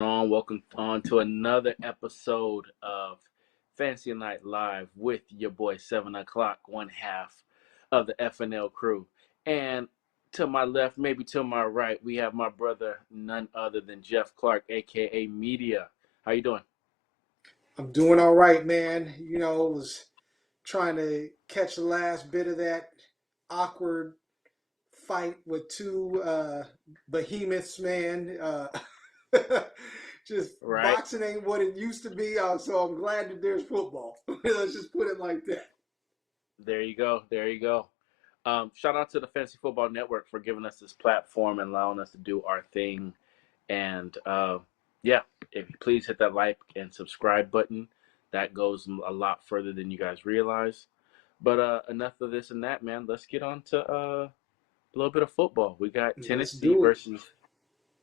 Welcome on to another episode of Fancy Night Live with your boy 7 o'clock, one half of the FNL crew. And to my left, maybe to my right, we have my brother, none other than Jeff Clark, aka Media. How you doing? I'm doing all right, man. Was trying to catch the last bit of that awkward fight with two behemoths, man. Just Right? boxing ain't what it used to be, so I'm glad that there's football. Let's just put it like that. There you go. There you go. Shout out to the Fantasy Football Network for giving us this platform and allowing us to do our thing. And yeah, if you please hit that like and subscribe button, that goes a lot further than you guys realize. But enough of this and that, man. Let's get on to a little bit of football. We got Let's do it.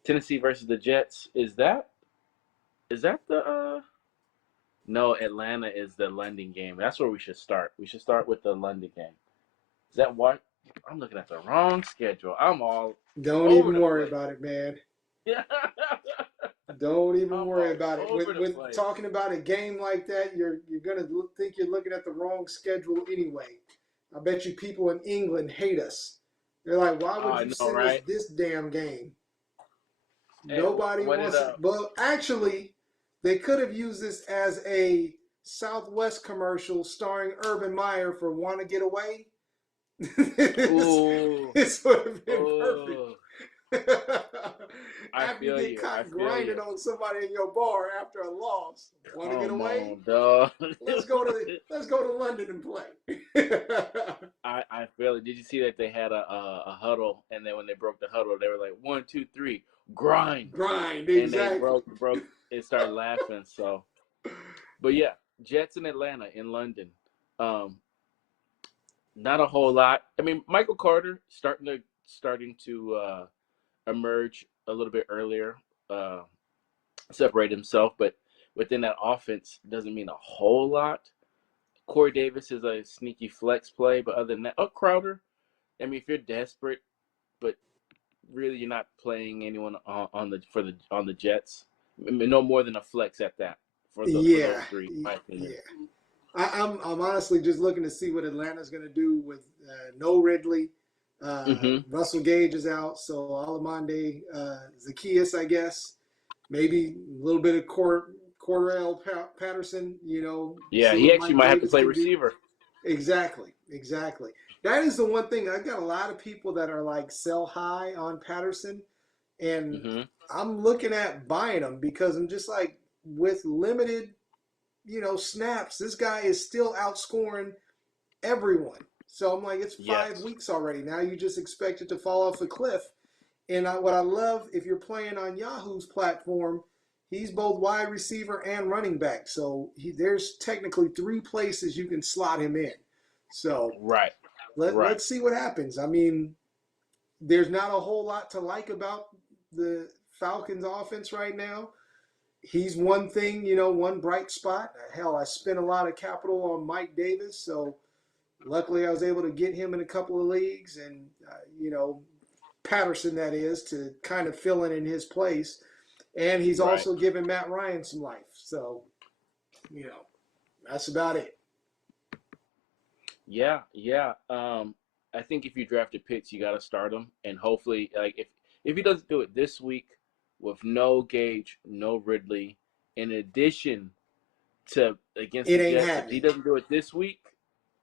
Tennessee versus the Jets. Is that the no, Atlanta is the London game. That's where we should start. We should start with the London game. Is that what? I'm looking at the wrong schedule. I'm all Don't over even the worry place. about it, man. Yeah. Don't even I'm worry all about it. over the With place. talking about a game like that, you're gonna think you're looking at the wrong schedule anyway. I bet you people in England hate us. They're like, why Oh, would I you know, send us right? this damn game? Hey, Nobody what did wants it. Well, actually, they could have used this as a Southwest commercial starring Urban Meyer for "Want to Get Away." Ooh, This would have been perfect. ooh. I After you feel get you. I caught feel grinding you. on somebody in your bar after a loss, want to get Come away? on, dog. Let's go to London and play. I feel it. Did you see that they had a huddle, and then when they broke the huddle, they were like 1, 2, 3, grind, Grind, and they exactly. broke and started laughing. So, but yeah, Jets in Atlanta in London. Um, Not a whole lot. I mean, Michael Carter starting to emerge a little bit earlier, uh, separate himself, but within that offense doesn't mean a whole lot. Corey Davis is a sneaky flex play, but other than that, Crowder. I mean, if you're desperate, but really you're not playing anyone on the Jets, no more than a flex at that for those Yeah, three, in my opinion. yeah. I'm honestly just looking to see what Atlanta's going to do with no Ridley. Mm-hmm. Russell Gage is out, so Alamande Zacchaeus, I guess. Maybe a little bit of Cordell Patterson. Yeah, See he what actually Mike might have to Davis play can do. receiver. Exactly, exactly. That is the one thing. I got a lot of people that are like sell high on Patterson, and Mm-hmm. I'm looking at buying him because I'm just like with limited snaps, this guy is still outscoring everyone. So I'm like, it's five Yes. weeks already. Now you just expect it to fall off a cliff. And what I love, if you're playing on Yahoo's platform, he's both wide receiver and running back. So there's technically three places you can slot him in. So Right. Right. let's see what happens. I mean, there's not a whole lot to like about the Falcons offense right now. He's one thing, one bright spot. Hell, I spent a lot of capital on Mike Davis, so luckily I was able to get him in a couple of leagues, and Patterson, that is, to kind of fill in his place. And he's Right. also given Matt Ryan some life. So, that's about it. Yeah. Yeah. I think if you drafted Pitts, you got to start him, and hopefully, like if he doesn't do it this week with no Gage, no Ridley, in addition to against It the ain't Jets, if he happening. doesn't do it this week,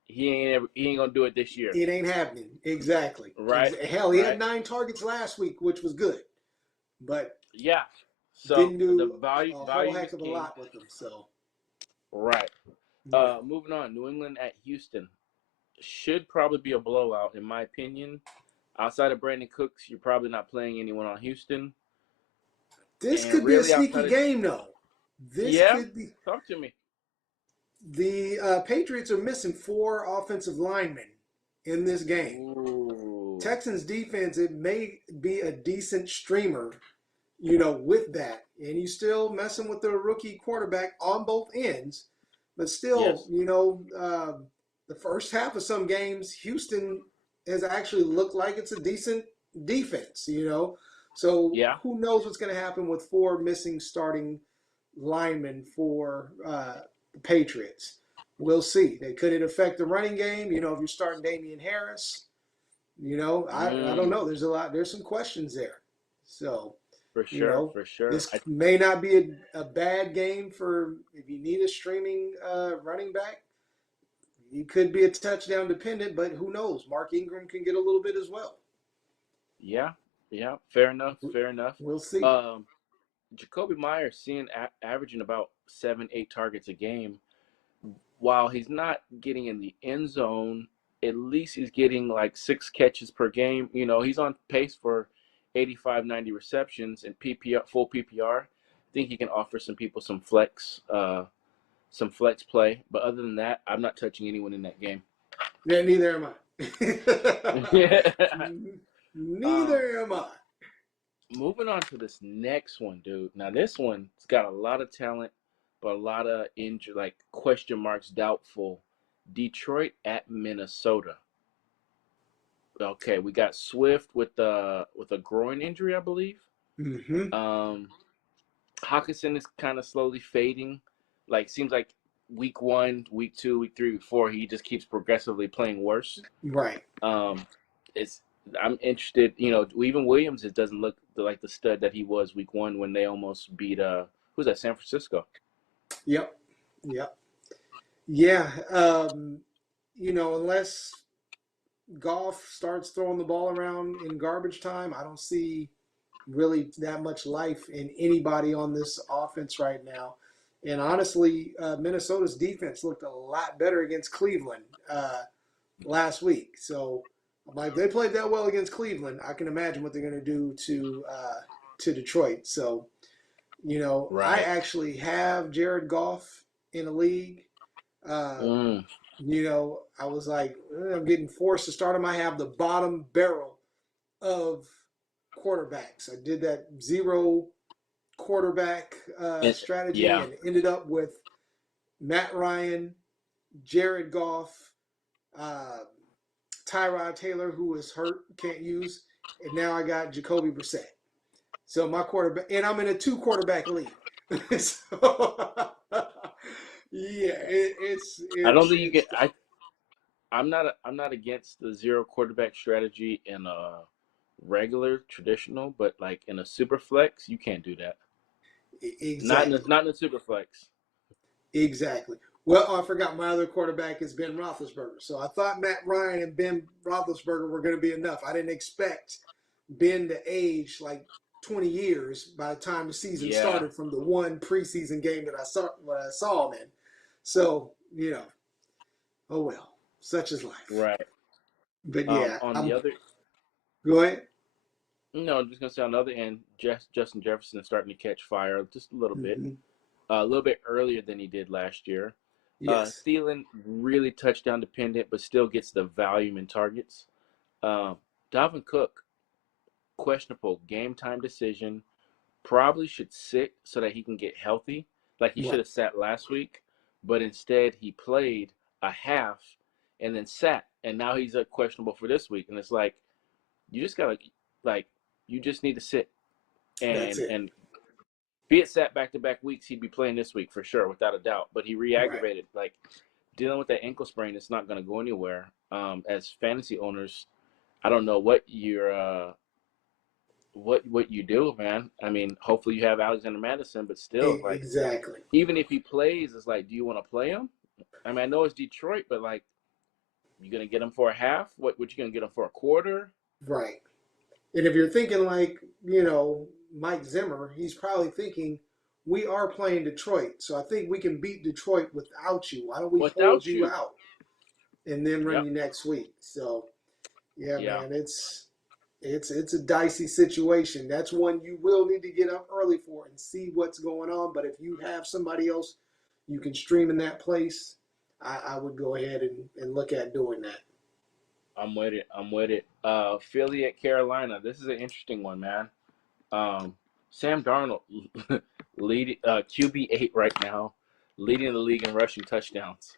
he ain't gonna do it this year. It ain't happening. Exactly. Right. Hell, he had Right. 9 targets last week, which was good, but Yeah. So didn't the do value a whole value heck is of a king. lot with them. So, Right. yeah. Moving on. New England at Houston should probably be a blowout in my opinion. Outside of Brandon Cooks, you're probably not playing anyone on Houston. This And could be a really sneaky outside of game, though. This yeah, could be. talk to me. The Patriots are missing 4 offensive linemen in this game. Ooh. Texans defense, it may be a decent streamer, with that. And he's still messing with the rookie quarterback on both ends. But still, Yes. the first half of some games, Houston has actually looked like it's a decent defense. So Yeah. who knows what's going to happen with 4 missing starting linemen for the Patriots? We'll see. Could it affect the running game? If you're starting Damian Harris, I don't Mm, know. There's some questions there. So, for you sure. know, For sure. this may not be a bad game for if you need a streaming running back. He could be a touchdown dependent, but who knows? Mark Ingram can get a little bit as well. Yeah. Yeah. Fair enough. Fair enough. We'll see. Um, Jacoby Myers seeing averaging about 7, 8 targets a game. While he's not getting in the end zone, at least he's getting like 6 catches per game. He's on pace for 85, 90 receptions and PPR, full PPR. I think he can offer some people some flex play. But other than that, I'm not touching anyone in that game. Yeah, neither am I. Yeah. um, Neither am I. Moving on to this next one, dude. Now this one's got a lot of talent, but a lot of injury, like question marks, doubtful. Detroit at Minnesota. Okay, we got Swift with a groin injury, I believe. Mm-hmm. Um, Hawkinson is kind of slowly fading. Like seems like week 1, week 2, week 3, week 4, he just keeps progressively playing worse. Right. Um, it's I'm interested. Even Williams, it doesn't look like the stud that he was week 1 when they almost beat who's that, San Francisco. Yep. Yep. Yeah. Unless Goff starts throwing the ball around in garbage time, I don't see really that much life in anybody on this offense right now. And honestly, Minnesota's defense looked a lot better against Cleveland last week. So, if they played that well against Cleveland, I can imagine what they're going to do to Detroit. So, I Right. actually have Jared Goff in a league. Um, Mm. I was like, I'm getting forced to start him. I have the bottom barrel of quarterbacks. I did that 0 quarterback strategy Yeah. and ended up with Matt Ryan, Jared Goff, uh, Tyrod Taylor, who was hurt, can't use, and now I got Jacoby Brissett. So my quarterback, and I'm in a 2 quarterback league. So yeah, I don't think you it's get. I'm not against the 0 quarterback strategy in a regular traditional, but like in a super flex, you can't do that. exactly. Not in a super flex. Exactly. Well, I forgot my other quarterback is Ben Roethlisberger. So I thought Matt Ryan and Ben Roethlisberger were going to be enough. I didn't expect Ben to age like 20 years by the time the season Yeah. started from the one preseason game that I saw him in. So, oh well, such is life. Right. But yeah, On the I'm other, go ahead. no, I'm just gonna say on the other end, Justin Jefferson is starting to catch fire just Mm-hmm. a little bit earlier than he did last year. Yes. Thielen really touchdown dependent, but still gets the volume and targets. Um, Dalvin Cook, questionable game time decision. Probably should sit so that he can get healthy. Like he should Right. have sat last week, but instead he played a half and then sat, and now he's questionable for this week. And it's like you just gotta like you just need to sit That's it. and be it sat back to back weeks, he'd be playing this week for sure, without a doubt. But he Right. re-aggravated. Like dealing with that ankle sprain, it's not going to go anywhere. As fantasy owners, I don't know what you do, man. I mean, hopefully you have Alexander Madison, but still, like Exactly. even if he plays, it's like, do you want to play him? I mean, I know it's Detroit, but like, you gonna get him for a half? What you gonna get him for a quarter? Right. And if you're thinking like, Mike Zimmer, he's probably thinking, we are playing Detroit. So I think we can beat Detroit without you. Why don't we hold Without you you? out and then run Yep. you next week? So yeah, Yeah. man, it's a dicey situation. That's one you will need to get up early for and see what's going on. But if you have somebody else you can stream in that place, I would go ahead and look at doing that. I'm with it. I'm with it. Philly at Carolina. This is an interesting one, man. Um, Sam Darnold lead QB8 right now, leading the league in rushing touchdowns.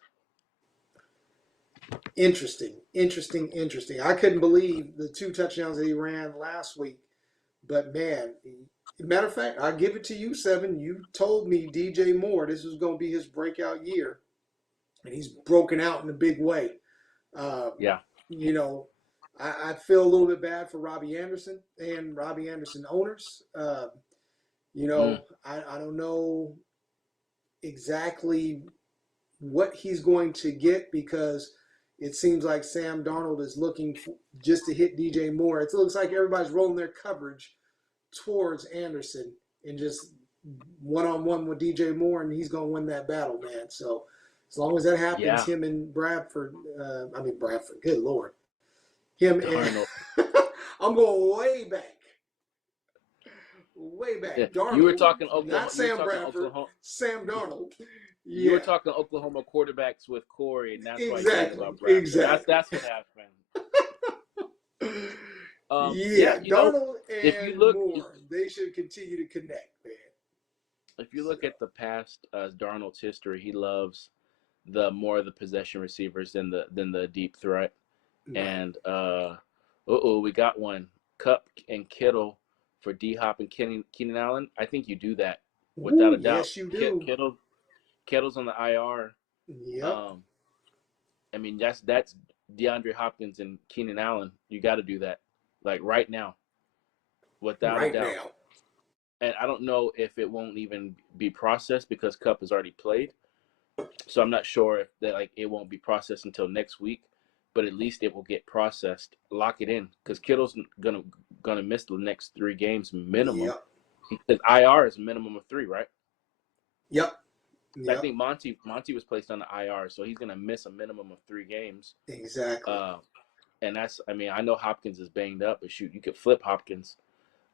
Interesting, interesting, interesting. I couldn't believe the 2 touchdowns that he ran last week. But man, matter of fact, I'll give it to you, Seven. You told me DJ Moore this was going to be his breakout year, and he's broken out in a big way. Um, Yeah. you know, I feel a little bit bad for Robbie Anderson and Robbie Anderson owners. Mm. I don't know exactly what he's going to get because it seems like Sam Darnold is looking just to hit DJ Moore. It looks like everybody's rolling their coverage towards Anderson and just one-on-one with DJ Moore, and he's going to win that battle, man. So as long as that happens, Yeah. him and Bradford, Bradford, good Lord. Him Darnold. and I'm going way Yeah. back. You were Darnold, talking not Oklahoma. You were Sam talking Bradford, Oklahoma. Sam Darnold. You were Yeah, talking Oklahoma quarterbacks with Corey, and that's why you talked exactly, about Bradford. exactly. That's what happened. Yeah, Yeah, you know, Darnold if you and look, Moore, they should continue to connect, man. if you So, look at the past Darnold's history, he loves the more of the possession receivers than the deep threat. right. And we got one. Cup and Kittle for D Hop and Keenan Allen. I think you do that without Ooh, a doubt. yes, you do. Kittle's on the IR. Yep, Um, I mean that's DeAndre Hopkins and Keenan Allen. You got to do that, like right now, without a right doubt. now. And I don't know if it won't even be processed because Cup has already played. So I'm not sure if that like it won't be processed until next week, but at least it will get processed. Lock it in because Kittle's gonna miss the next 3 games minimum. Yep, Because IR is a minimum of 3, right? yep, I yep, think Monty was placed on the IR, so he's gonna miss a minimum of 3 games. exactly, Uh, and that's I mean I know Hopkins is banged up, but shoot, you could flip Hopkins.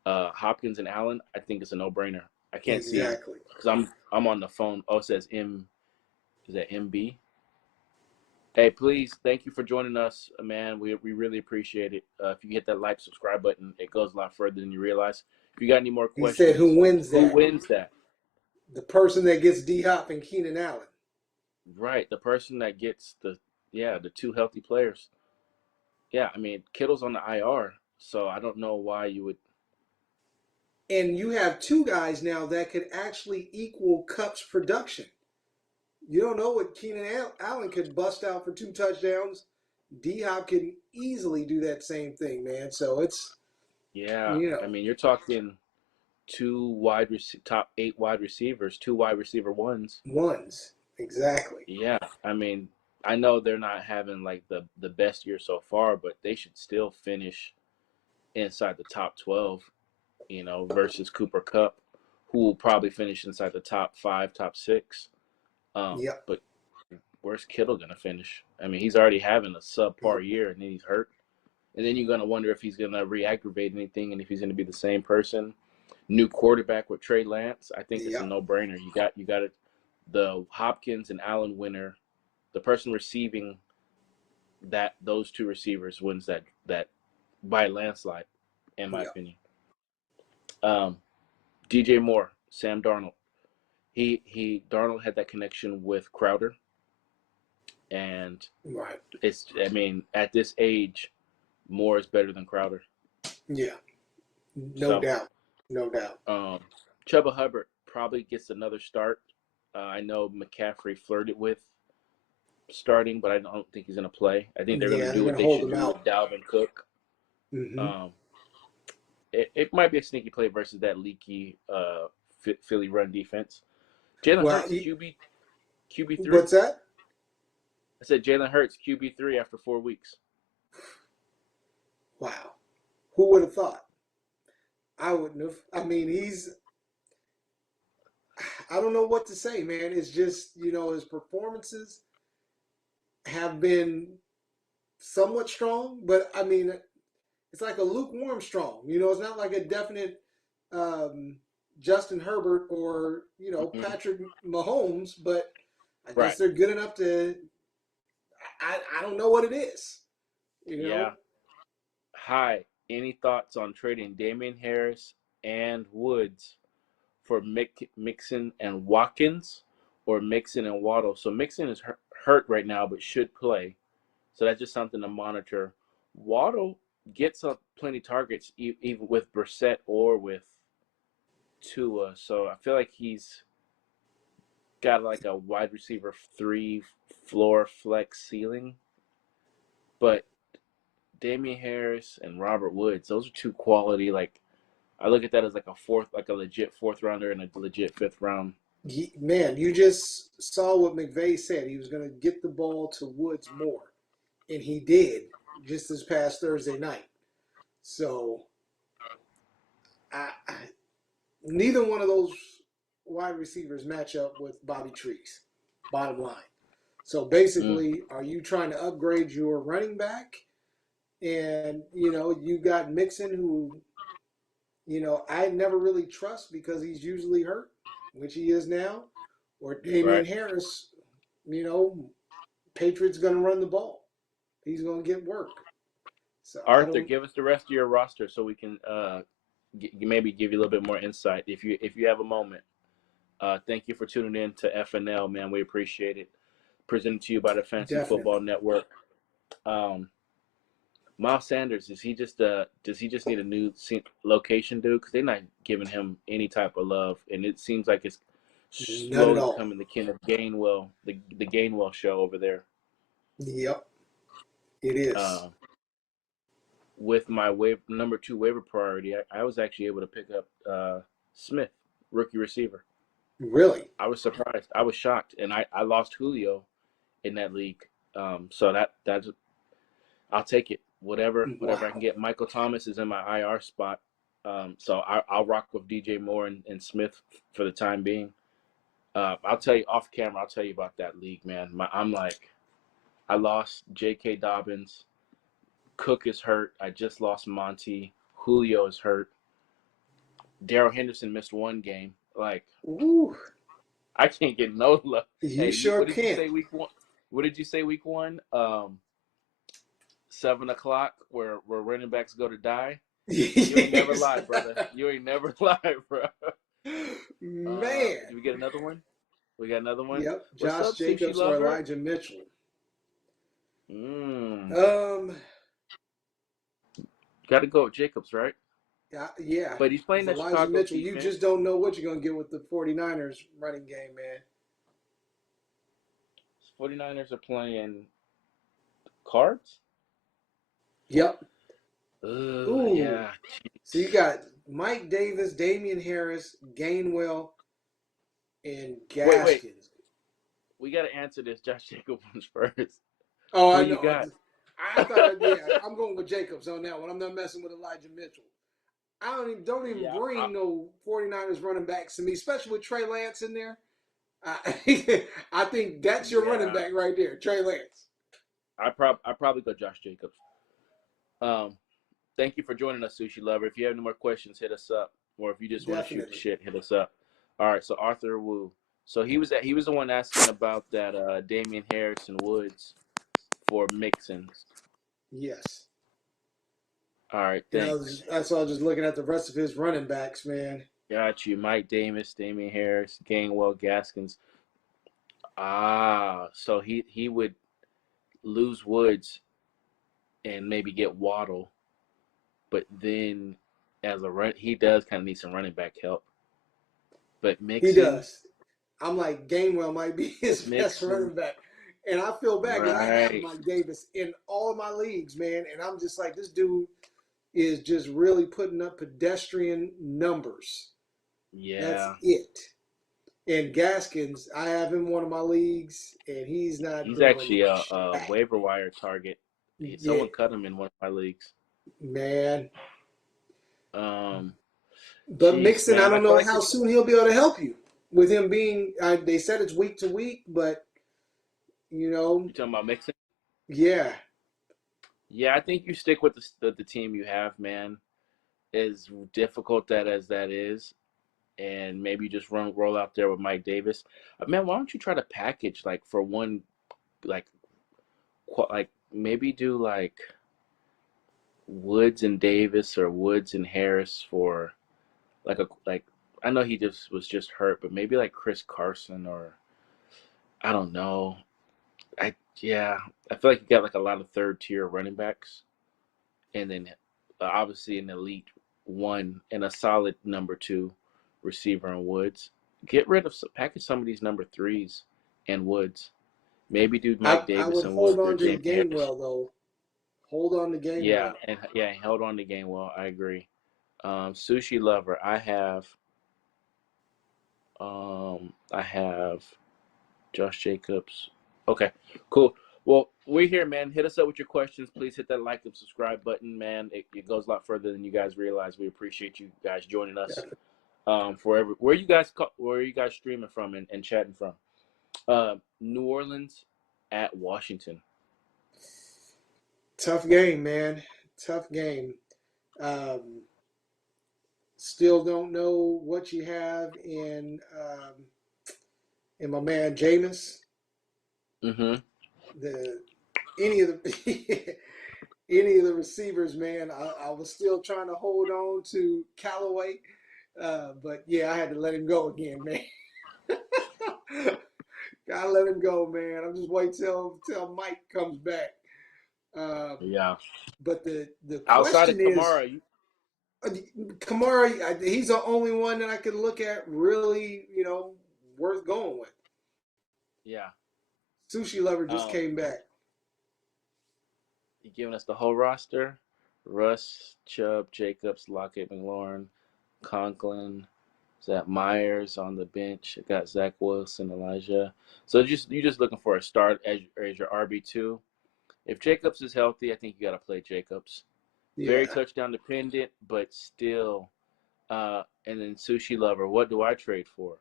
Hopkins and Allen, I think it's a no brainer. I can't see exactly. because I'm on the phone. Oh, it says is that MB? Hey, please, thank you for joining us, man. We really appreciate it. If you hit that like, subscribe button, it goes a lot further than you realize. If you got any more He said, "Who questions, wins who that? wins that? The person that gets D Hop and Keenan Allen." Right, the person that gets the 2 healthy players. Yeah, I mean, Kittle's on the IR, so I don't know why you would. And you have two guys now that could actually equal Cup's production. You don't know what Keenan Allen could bust out for 2 touchdowns. D Hop can easily do that same thing, man. So it's, Yeah, you I know, mean, you're talking top 8 wide receivers, 2 wide receiver ones. ones. Exactly. Yeah, I mean, I know they're not having like the best year so far, but they should still finish inside the top 12, versus Cooper Cup, who will probably finish inside the top 5, top 6. Yep. But where's Kittle gonna finish? I mean, he's already having a subpar year, and then he's hurt, and then you're gonna wonder if he's gonna re-aggravate anything, and if he's gonna be the same person. New quarterback with Trey Lance, I think it's a Yep. no-brainer. You got it. The Hopkins and Allen winner, the person receiving those 2 receivers wins that by a landslide, in my Yep. opinion. Um, DJ Moore, Sam Darnold. He Darnold had that connection with Crowder, and Right. it's I mean at this age, Moore is better than Crowder. Yeah. No So doubt. No doubt. Chuba Hubbard probably gets another start. I know McCaffrey flirted with starting, but I don't think he's going to play. I think they're going to Yeah, they're do going what to they hold should him do with out. Dalvin Cook. Mm-hmm. Um, it might be a sneaky play versus that leaky Philly run defense. Jalen Well, Hurts QB3. what's that? I said Jalen Hurts QB3 after 4 weeks. Wow. Who would have thought? I wouldn't have. I mean, I don't know what to say, man. It's just, his performances have been somewhat strong, but I mean, it's like a lukewarm strong. It's not like a definite um, Justin Herbert or, Mm-hmm. Patrick Mahomes, but I guess Right. they're good enough to, I don't know what it is. Yeah. Hi. Any thoughts on trading Damian Harris and Woods for Mixon and Watkins, or Mixon and Waddle? So Mixon is hurt right now, but should play. So that's just something to monitor. Waddle, gets plenty targets even with Brissett or with Tua. So I feel like he's got like a wide receiver 3 floor flex ceiling. But Damian Harris and Robert Woods, those are two quality. Like I look at that as like a legit fourth rounder and a legit fifth round. Man, you just saw what McVay said. He was going to get the ball to Woods more, and he did just this past Thursday night. So, neither one of those wide receivers match up with Bobby Trees, bottom line. So basically, are you trying to upgrade your running back? And, you got Mixon who, I never really trust because he's usually hurt, which he is now. Or Damian Right. Harris, Patriots going to run the ball. He's going to get work. So Arthur, give us the rest of your roster so we can maybe give you a little bit more insight if you have a moment. Thank you for tuning in to FNL, man. We appreciate it. Presented to you by the Fantasy Football Network. Miles Sanders, does he just need a new location, dude? Because they're not giving him any type of love, and it seems like it's slowly becoming the Kenneth Gainwell, the Gainwell show over there. Yep, it is. With my number 2 waiver priority, I was actually able to pick up Smith, rookie receiver. Really? I was surprised. I was shocked, and I lost Julio in that league. So that's I'll take it. Whatever I can get. Michael Thomas is in my IR spot, so I'll rock with DJ Moore and Smith for the time being. I'll tell you off camera. I'll tell you about that league, man. I lost J.K. Dobbins. Cook is hurt. I just lost Monty. Julio is hurt. Darrell Henderson missed 1 game. Like, ooh, I can't get no love. You sure what can't. Did you say week 1? What did you say week 1? 7 o'clock where running backs go to die. You ain't never lied, brother. You ain't never lied, bro. Man. Did we get another one? We got another one? Yep. What's Josh up, Jacobs Sushi or Lover? Elijah Mitchell. Got to go with Jacobs, right? Yeah. But he's playing that Elijah Chicago Mitchell, defense. you just don't know what you're going to get with the 49ers running game, man. 49ers are playing Cards? Yep. Ooh, yeah. So you got Mike Davis, Damian Harris, Gainwell, and Gaskins. Wait. We got to answer this Josh Jacobs first. Oh, Who I know. You got? I thought, I'm going with Jacobs on that one. I'm not messing with Elijah Mitchell. I don't even bring no 49ers running backs to me, especially with Trey Lance in there. I think that's your running back right there, Trey Lance. I probably go Josh Jacobs. Thank you for joining us, Sushi Lover. If you have any more questions, hit us up. Or if you just want to shoot the shit, hit us up. All right, so Arthur Wu. So he was the one asking about that Damian Harris and Woods for Mixon. Yes. All right, thanks. That's why I was just looking at the rest of his running backs, man. Got you. Mike Davis, Damian Harris, Gainwell, Gaskins. So he would lose Woods and maybe get Waddle, but then he does kind of need some running back help. But Mixon, he does. I'm like Gainwell might be his best running back, and I feel bad because I have Mike Davis in all of my leagues, man, and I'm just like, this dude is just really putting up pedestrian numbers. Yeah, that's it. And Gaskins, I have him in one of my leagues, and he's not. He's actually a waiver wire target. Someone cut him in one of my leagues. Man. But Mixon, I don't know how soon he'll be able to help you. With him being, they said it's week to week, but, You talking about Mixon? Yeah. Yeah, I think you stick with the team you have, man. As difficult as that is, and maybe you just roll out there with Mike Davis. Man, why don't you try to package for one, maybe do Woods and Davis or Woods and Harris for I know he was just hurt, but maybe Chris Carson or I don't know. I feel like you got a lot of third tier running backs, and then obviously an elite one and a solid number two receiver in Woods. Get rid of package some of these number threes and Woods. Maybe do Mike I Davis would and hold Woods or on to James Harris. Gainwell though. Hold on to Yeah, Gainwell. and held on to game well. I agree. Sushi lover. I have Josh Jacobs. Okay, cool. Well, we're here, man. Hit us up with your questions. Please hit that like and subscribe button, man. It goes a lot further than you guys realize. We appreciate you guys joining us. Where you guys streaming from and chatting from? New Orleans at Washington. Tough game, man. Tough game. Still don't know what you have in my man Jameis. Mm-hmm. Any of the any of the receivers, man. I was still trying to hold on to Callaway, but yeah, I had to let him go again, man. Gotta let him go, man. I'm just waiting till Mike comes back. Yeah. But the Outside of question is, Kamara, Kamara, he's the only one that I could look at really, worth going with. yeah. Sushi Lover just came back. You giving us the whole roster? Russ, Chubb, Jacobs, Lockett, McLaurin, Conklin. Is that Myers on the bench? I got Zach Wilson, Elijah. So you're just looking for a start as your RB2. If Jacobs is healthy, I think you got to play Jacobs. Yeah. Very touchdown dependent, but still. And then Sushi Lover, what do I trade for?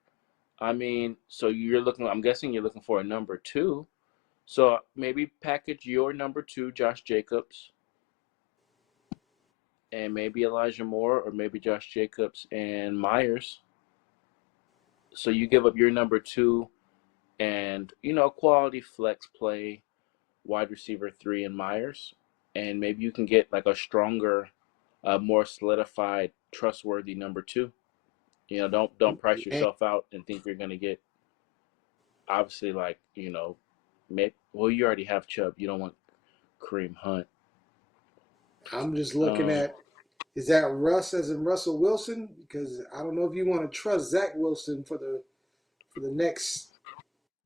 I mean, so I'm guessing you're looking for a number two. So maybe package your number two, Josh Jacobs, and maybe Elijah Moore, or maybe Josh Jacobs and Myers. So you give up your number two and, quality flex play, wide receiver 3 and Myers. And maybe you can get like a stronger, more solidified, trustworthy number two. Don't price yourself out and think you're going to get, obviously, like, you already have Chubb. You don't want Kareem Hunt. I'm just looking at, is that Russ as in Russell Wilson? Because I don't know if you want to trust Zach Wilson for the next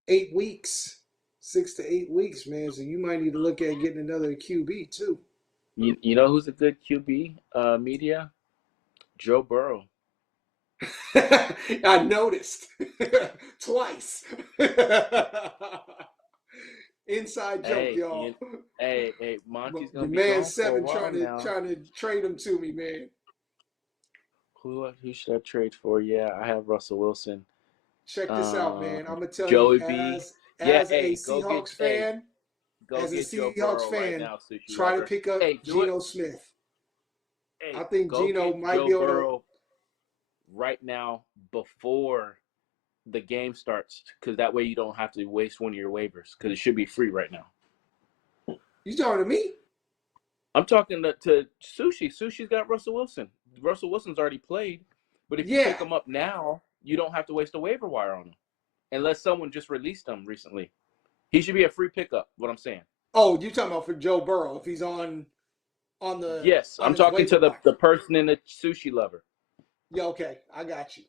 8 weeks, 6 to 8 weeks, man. So you might need to look at getting another QB too. You know who's a good QB media? Joe Burrow. I noticed twice. Inside joke, y'all. Hey, Monty's gonna Your be man gone for a Seven while now. trying to trade him to me, man. Who should I trade for? Yeah, I have Russell Wilson. Check this out, man. I'm gonna tell Joey you B. as a Go get Joe Seahawks Burrow right fan, now, Sushi try to Lover. pick up Hey, Geno Smith. Hey, I think go Geno get might Joe be able Burrow right now before the game starts, because that way you don't have to waste one of your waivers, because it should be free right now. You talking to me? I'm talking to Sushi. Sushi's got Russell Wilson. Russell Wilson's already played, but if you pick him up now, you don't have to waste a waiver wire on him, unless someone just released him recently. He should be a free pickup. What I'm saying. Oh, you talking about for Joe Burrow if he's on Yes, I'm talking to the person in the Sushi Lover. Yeah, okay, I got you.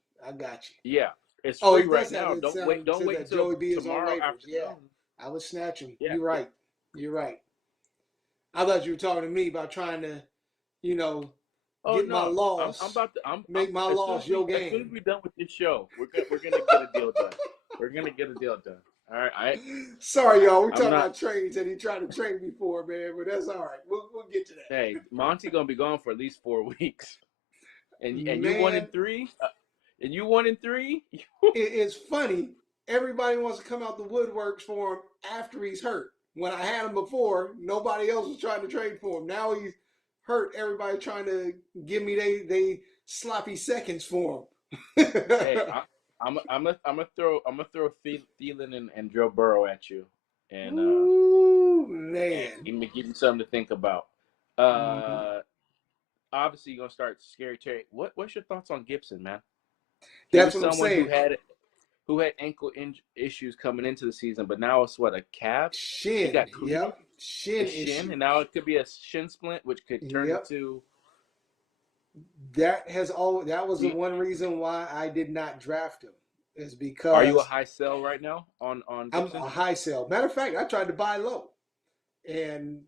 Yeah, it's free it right does now. have Don't sound, wait. Don't says wait that until Joey B is on tomorrow waivers. afternoon. Yeah, I would snatch him. Yeah. You're right. I thought you were talking to me about trying to, get my loss. I'm about to make my loss your game. As soon as we're done with this show, we're gonna get a deal done. We're gonna get a deal done. All right. Sorry, y'all. We're talking about trades that he tried to trade me for, man. But that's all right. We'll get to that. Hey, Monty gonna be gone for at least 4 weeks, and you 1-3, and you 1-3. It's funny. Everybody wants to come out the woodworks for him after he's hurt. When I had him before, nobody else was trying to trade for him. Now he's hurt. Everybody trying to give me they sloppy seconds for him. Hey, I'm gonna throw Thielen and Joe Burrow at you, and ooh, man, and give you something to think about. Obviously you're gonna start Scary Terry. What's your thoughts on Gibson, man? That's what I'm saying. Who had ankle issues coming into the season, but now it's a calf. Shin. Yep. shin issue. And now it could be a shin splint, which could turn Yep. into. That was the You, one reason why I did not draft him, is are you a because high sell right now on I'm Gibson? a high sell. Matter of fact, I tried to buy low, and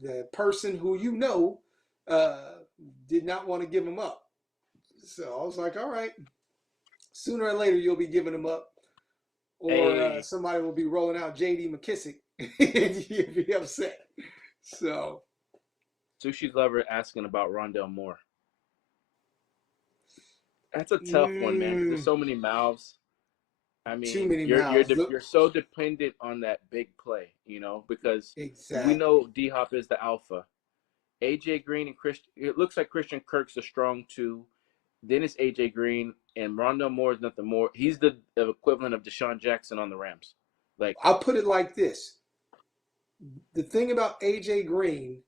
the person who did not want to give him up. So I was like, all right, sooner or later you'll be giving him up, or somebody will be rolling out J.D. McKissick, and you'll be upset. So Sushi Lover asking about Rondell Moore. That's a tough one, man, because there's so many mouths. I too mean, many you're mouths. you're so dependent on that big play, because we Exactly. know D Hop is the alpha. AJ Green and Christian. It looks like Christian Kirk's a strong 2. Then it's AJ Green, and Rondell Moore is nothing more. He's the equivalent of Deshaun Jackson on the Rams. Like, I'll put it like this: the thing about AJ Green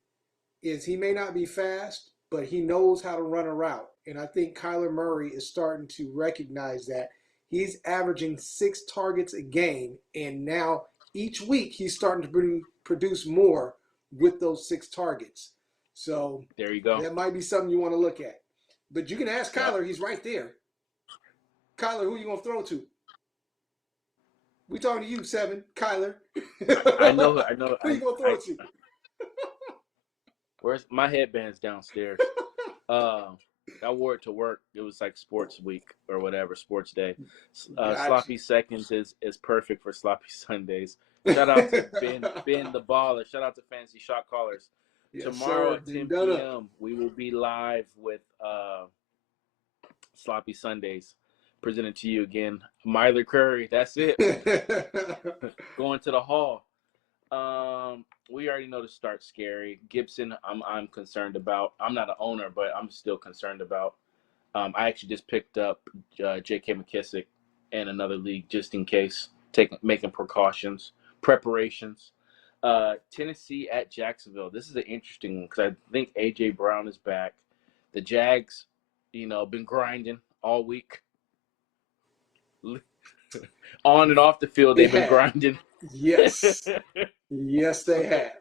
is he may not be fast, but he knows how to run a route. And I think Kyler Murray is starting to recognize that. He's averaging 6 targets a game, and now each week he's starting to produce more with those 6 targets. So there you go. that might be something you want to look at. But you can ask Kyler, he's right there. Kyler, who are you going to throw to? We talking to you, 7, Kyler. I know. Who are you going to throw to? Where's my headband's downstairs? I wore it to work. It was like sports week or whatever, sports day. Sloppy seconds is perfect for sloppy Sundays. Shout out to Ben the Baller. Shout out to Fantasy Shot Callers. Yes, Tomorrow sir. at 10 p.m. we will be live with Sloppy Sundays, presented to you again. Myler Curry. That's it. Going to the hall. We already know the start scary. Gibson, I'm concerned about. I'm not an owner, but I'm still concerned about. I actually just picked up J.K. McKissick in another league just in case, making preparations. Tennessee at Jacksonville. This is an interesting one because I think A.J. Brown is back. The Jags, been grinding all week. On and off the field, they've been grinding. Yes. Yes, they have.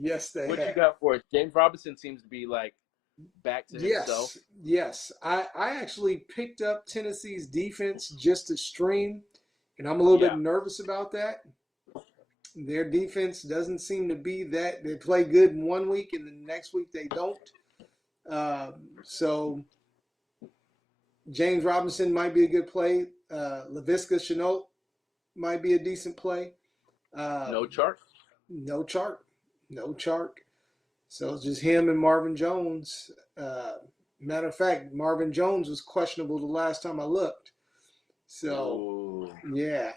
Yes, they have. What you got for us? James Robinson seems to be like back to himself. Yes. I actually picked up Tennessee's defense just to stream, and I'm a little bit nervous about that. Their defense doesn't seem to be that. They play good in one week, and the next week they don't. So James Robinson might be a good play. Laviska Shenault might be a decent play. No Chark. So it's just him and Marvin Jones. Matter of fact, Marvin Jones was questionable the last time I looked. So, yeah.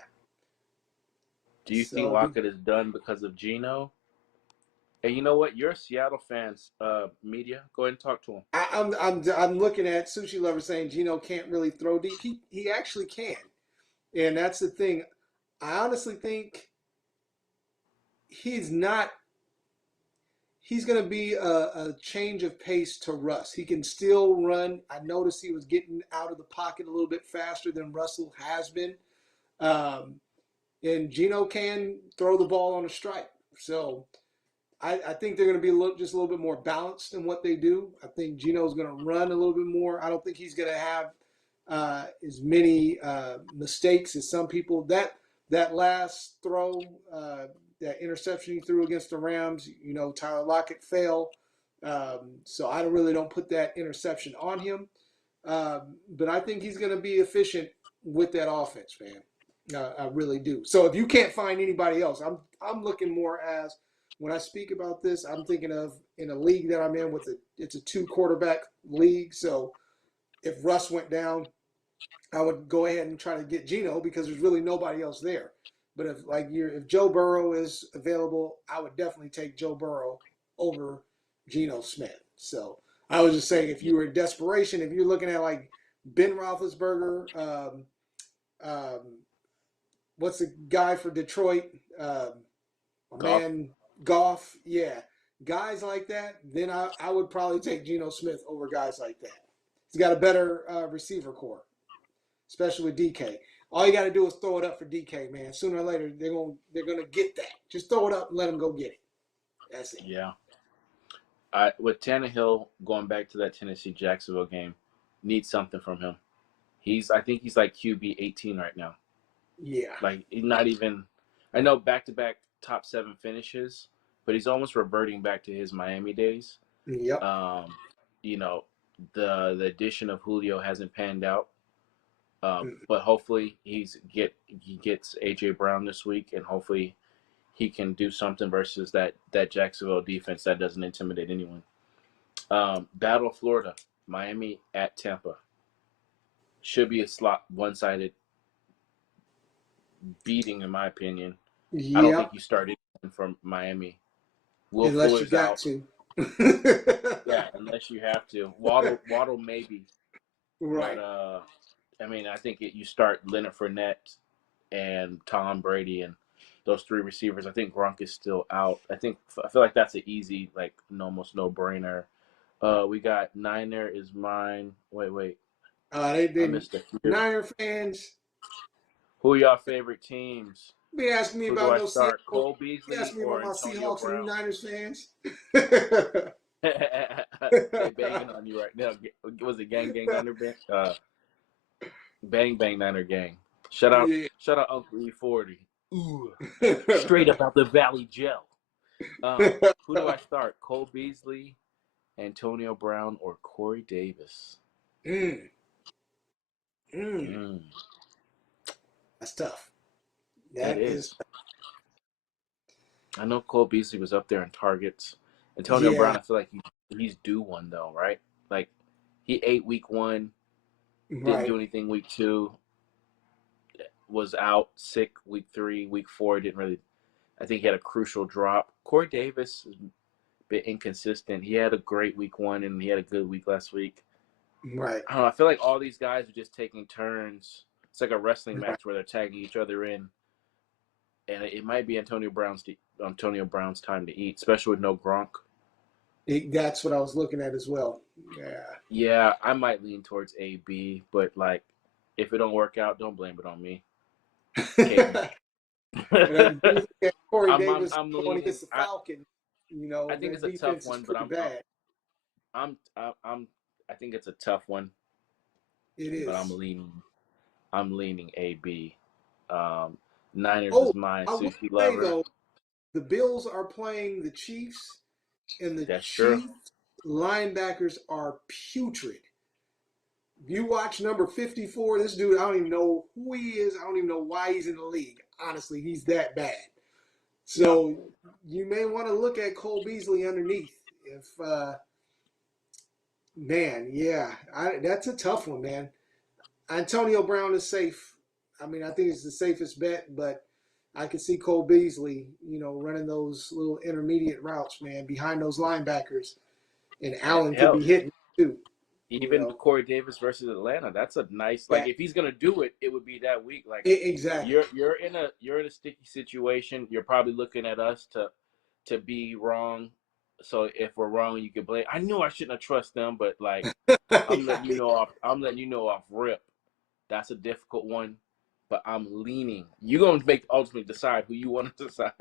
Do you think Lockett is done because of Geno? And you know what? You're a Seattle fans, media. Go ahead and talk to him. I'm looking at Sushi Lover saying Geno can't really throw deep. He actually can, and that's the thing. I honestly think he's not. He's going to be a change of pace to Russ. He can still run. I noticed he was getting out of the pocket a little bit faster than Russell has been. And Geno can throw the ball on a strike. So I think they're going to be just a little bit more balanced in what they do. I think Geno's going to run a little bit more. I don't think he's going to have as many mistakes as some people. That last throw, that interception he threw against the Rams, Tyler Lockett fell. So I really don't put that interception on him. But I think he's going to be efficient with that offense, man. I really do. So if you can't find anybody else, I'm looking more as, when I speak about this, I'm thinking of in a league that I'm in it's a 2-quarterback league. So if Russ went down, I would go ahead and try to get Geno because there's really nobody else there. But if Joe Burrow is available, I would definitely take Joe Burrow over Geno Smith. So I was just saying, if you were in desperation, if you're looking at like Ben Roethlisberger, what's the guy for Detroit? Man, Goff. Yeah, guys like that. Then I would probably take Geno Smith over guys like that. He's got a better receiver core, especially with DK. All you got to do is throw it up for DK, man. Sooner or later, they're gonna get that. Just throw it up and let them go get it. That's it. Yeah. With Tannehill going back to that Tennessee Jacksonville game, needs something from him. I think he's like QB 18 right now. Yeah. Like he's not even. I know back to back top 7 finishes, but he's almost reverting back to his Miami days. Yep. Um, you know, the addition of Julio hasn't panned out. But hopefully he gets AJ Brown this week, and hopefully he can do something versus that Jacksonville defense that doesn't intimidate anyone. Battle of Florida, Miami at Tampa. Should be a slot one-sided beating, in my opinion. I don't think Yep. you start anyone from Miami. Will Unless you Fuller's got out. to. Yeah, unless you have to. Waddle maybe. But Right. I mean, I think you start Leonard Fournette and Tom Brady and those 3 receivers. I think Gronk is still out. I feel like that's an easy, like almost no brainer. We got Niner is mine. Wait. They I didn't. missed a few. Niner fans Who are y'all favorite teams? be asking me Who do about I no start? Seattle. Cole Be Beasley asking me about or my Antonio Seahawks and you Brown? Niners fans. They banging on you right now. Was it gang Niner bang? Bang Niner gang. Yeah. Shout out Uncle E40. Ooh, straight up out the Valley Gel. Who do I start? Cole Beasley, Antonio Brown, or Corey Davis? mm, mm. Mm, That's tough. it That is. is. I know Cole Beasley was up there in targets. Antonio Yeah. Brown, I feel like he's due one though, right? Like he ate week 1, didn't Right. do anything week 2, was out sick week 3, week 4, didn't really. I think he had a crucial drop. Corey Davis has been inconsistent. He had a great week 1 and he had a good week last week. Right. I don't know. I feel like all these guys are just taking turns. It's like a wrestling Right. match where they're tagging each other in, and it might be Antonio Brown's time to eat, especially with no Gronk. That's what I was looking at as well. Yeah. Yeah, I might lean towards AB, but like, if it don't work out, don't blame it on me, Caden. And I do think that Corey Davis I'm going leaning. against the Falcon, I think their it's a tough defense is one, but pretty bad. I think it's a tough one, It but is. I'm leaning AB. Um, Niners Oh, is mine, I will sushi say lover. though, the Bills are playing the Chiefs, and the That's true. Chiefs linebackers are putrid. You watch number 54, this dude, I don't even know who he is. I don't even know why he's in the league. Honestly, he's that bad. Yeah. So you may want to look at Cole Beasley underneath. If man, yeah, that's a tough one, man. Antonio Brown is safe. I mean, I think it's the safest bet, but I could see Cole Beasley, running those little intermediate routes, man, behind those linebackers, and Allen could Hell, be hitting too. You even know, Corey Davis versus Atlanta, that's a nice like that if he's gonna do it, it would be that week. Like exactly. you're in a sticky situation. You're probably looking at us to be wrong. So if we're wrong, you can blame. I knew I shouldn't have trust them, but like I'm letting you know off rip. That's a difficult one, but I'm leaning. You're gonna make ultimately decide who you want to decide.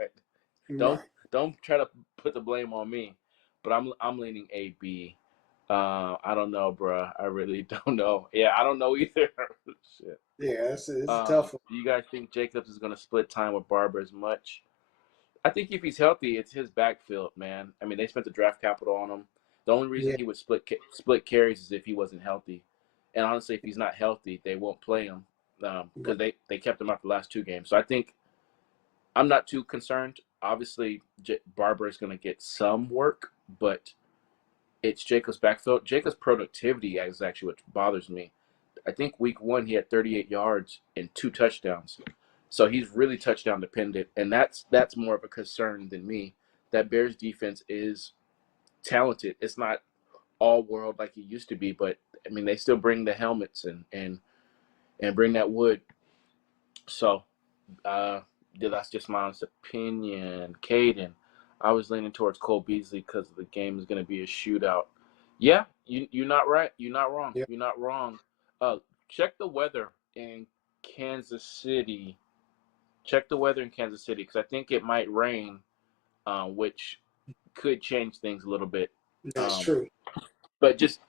Don't Right. don't try to put the blame on me, but I'm leaning AB. I don't know, bro. I really don't know. Yeah, I don't know either. Shit. Yeah, it's a tough one. Do you guys think Jacobs is gonna split time with Barber as much? I think if he's healthy, it's his backfield, man. I mean, they spent the draft capital on him. The only reason Yeah, he would split carries is if he wasn't healthy. And honestly, if he's not healthy, they won't play him because they kept him out the last 2 games. So I think I'm not too concerned. Obviously, Barber is going to get some work, but it's Jacobs' backfield. Jacobs' productivity is actually what bothers me. I think week 1 he had 38 yards and 2 touchdowns. So he's really touchdown dependent, and that's more of a concern than me. That Bears defense is talented. It's not all world like it used to be, but I mean they still bring the helmets and bring that wood. So that's just my honest opinion. Caden, I was leaning towards Cole Beasley because the game is going to be a shootout. Yeah, you're not right. You're not wrong. yeah. You're not wrong. Uh, check the weather in Kansas City. Check the weather in Kansas City because I think it might rain, which could change things a little bit. That's true. But just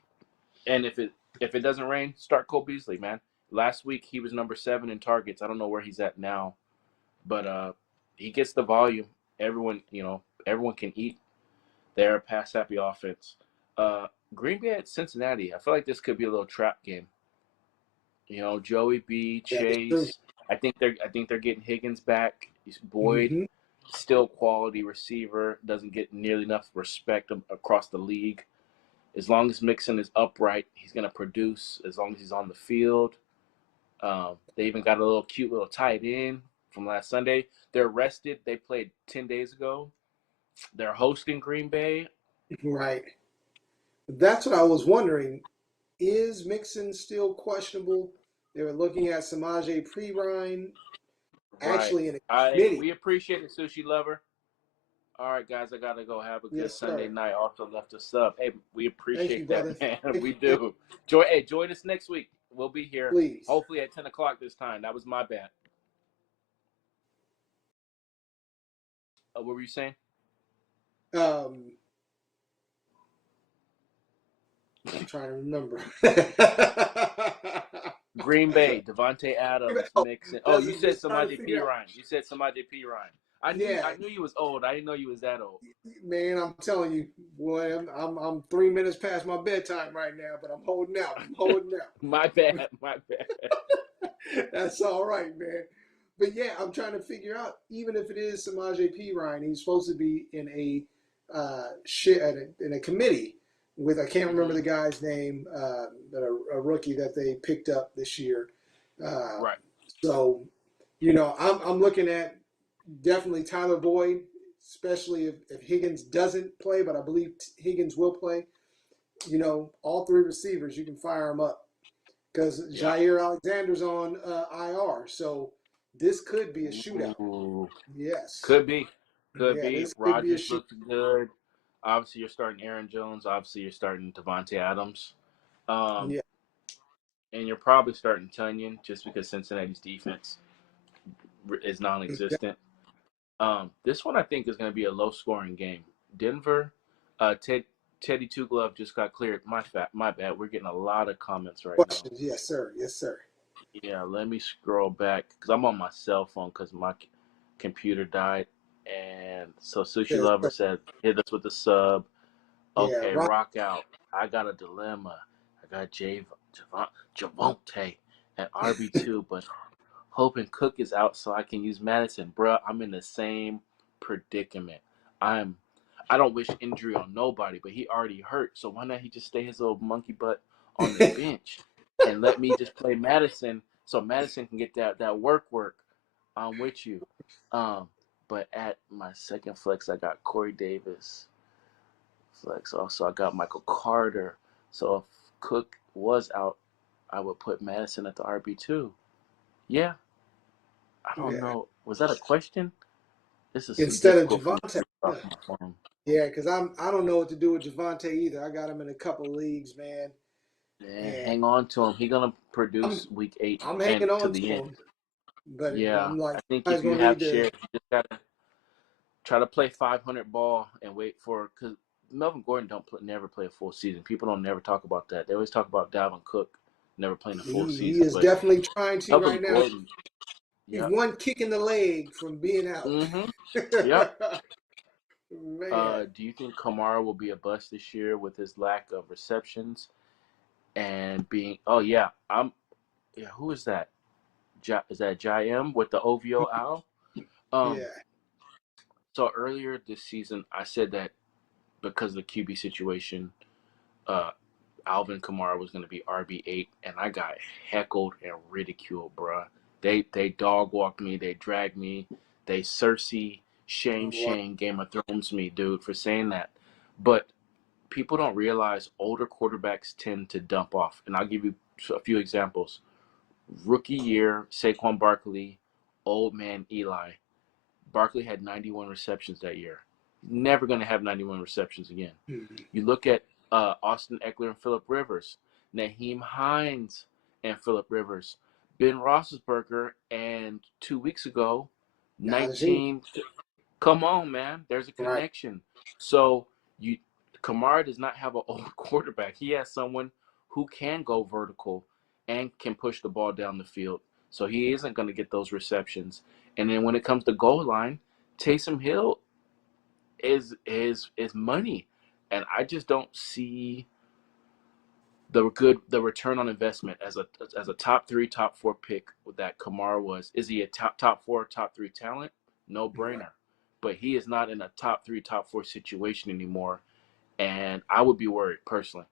and if it doesn't rain, start Cole Beasley, man. Last week he was number 7 in targets. I don't know where he's at now, but he gets the volume. Everyone can eat. They're a pass happy offense. Green Bay at Cincinnati. I feel like this could be a little trap game. Joey B, That is true. Chase. I think they're getting Higgins back. Boyd, Mm-hmm. still quality receiver, doesn't get nearly enough respect across the league. As long as Mixon is upright, he's going to produce. As long as he's on the field, they even got a cute little tight end from last Sunday. They're rested. They played 10 days ago. They're hosting Green Bay. Right. That's what I was wondering. Is Mixon still questionable? They were looking at Samaje Perine actually in a committee. We appreciate it, Sushi Lover. All right, guys, I gotta go have a good Yes, Sunday sir. night. Also left a sub. Hey, we Thank you, appreciate brother. that, man. We do. Join us next week. We'll be here. Please. Hopefully at 10 o'clock this time. That was my bad. What were you saying? I'm trying to remember. Green Bay, Javonte Adams, Mixon. Oh, you said Samaje Perine. You said Samaje Perine. I knew you was old. I didn't know you was that old. Man, I'm telling you, boy, I'm 3 minutes past my bedtime right now, but I'm holding out. My bad. That's all right, man. But yeah, I'm trying to figure out, even if it is Samaje Perine, he's supposed to be in a committee with, I can't remember the guy's name, a rookie that they picked up this year. Right. So, I'm looking at definitely Tyler Boyd, especially if Higgins doesn't play, but I believe Higgins will play. All 3 receivers, you can fire them up because Jair Alexander's on IR. So this could be a shootout. Ooh. Yes. Could be. This could be a Rodgers looks good. Obviously, you're starting Aaron Jones. Obviously, you're starting Davante Adams. Yeah. And you're probably starting Tunyon just because Cincinnati's defense is non-existent. This one I think is going to be a low-scoring game. Denver, Teddy Two Glove just got cleared. My bad. We're getting a lot of comments right Questions. now. Yes, sir. Yes, sir. Yeah, let me scroll back because I'm on my cell phone because my computer died. And so Sushi Yes, Lover sir. said, hit us with the sub. Okay, Yeah, rock out. I got a dilemma. I got Javonte at RB2, but hoping Cook is out so I can use Madison. Bruh, I'm in the same predicament. I don't wish injury on nobody, but he already hurt. So why not he just stay his little monkey butt on the bench and let me just play Madison so Madison can get that work. I'm with you. But at my second flex, I got Corey Davis. Flex. Also, I got Michael Carter. So if Cook was out, I would put Madison at the RB2. Yeah. I don't know. Was that a question? This is some Instead of difficult for me to Javonte. read off my phone. Yeah, because I don't know what to do with Javonte either. I got him in a couple leagues, man. And hang on to him. He's gonna produce week 8 I'm and hanging to on the to end. him, but Yeah, I'm like, I think you guys if you gonna need have to. shares, you just gotta try to play 500 ball and wait for because Melvin Gordon never play a full season. People don't never talk about that. They always talk about Dalvin Cook never playing a full He season, is but definitely trying to Melvin right now. Gordon. He's Yep. one kick in the leg from being out. Yep. Man. Do you think Kamara will be a bust this year with his lack of receptions and being? Oh yeah, who is that? Is that J.M. with the OVO owl? Yeah. So earlier this season, I said that because of the QB situation, Alvin Kamara was going to be RB8, and I got heckled and ridiculed, bruh. They dog walked me, they dragged me, they Cersei, shame, Game of Thrones me, dude, for saying that. But people don't realize older quarterbacks tend to dump off, and I'll give you a few examples. Rookie year, Saquon Barkley, old man Eli. Barkley had 91 receptions that year. Never going to have 91 receptions again. Mm-hmm. You look at Austin Eckler and Phillip Rivers, Naheem Hines and Phillip Rivers, Ben Roethlisberger, and 2 weeks ago, 19. Come on, man. There's a connection. So Kamara does not have an old quarterback. He has someone who can go vertical and can push the ball down the field. So he isn't going to get those receptions. And then when it comes to goal line, Taysom Hill is money, and I just don't see the return on investment as a top 3, top 4 pick that Kamara was. Is he a top 4, top 3 talent? No brainer. Right. But he is not in a top 3, top 4 situation anymore, and I would be worried personally.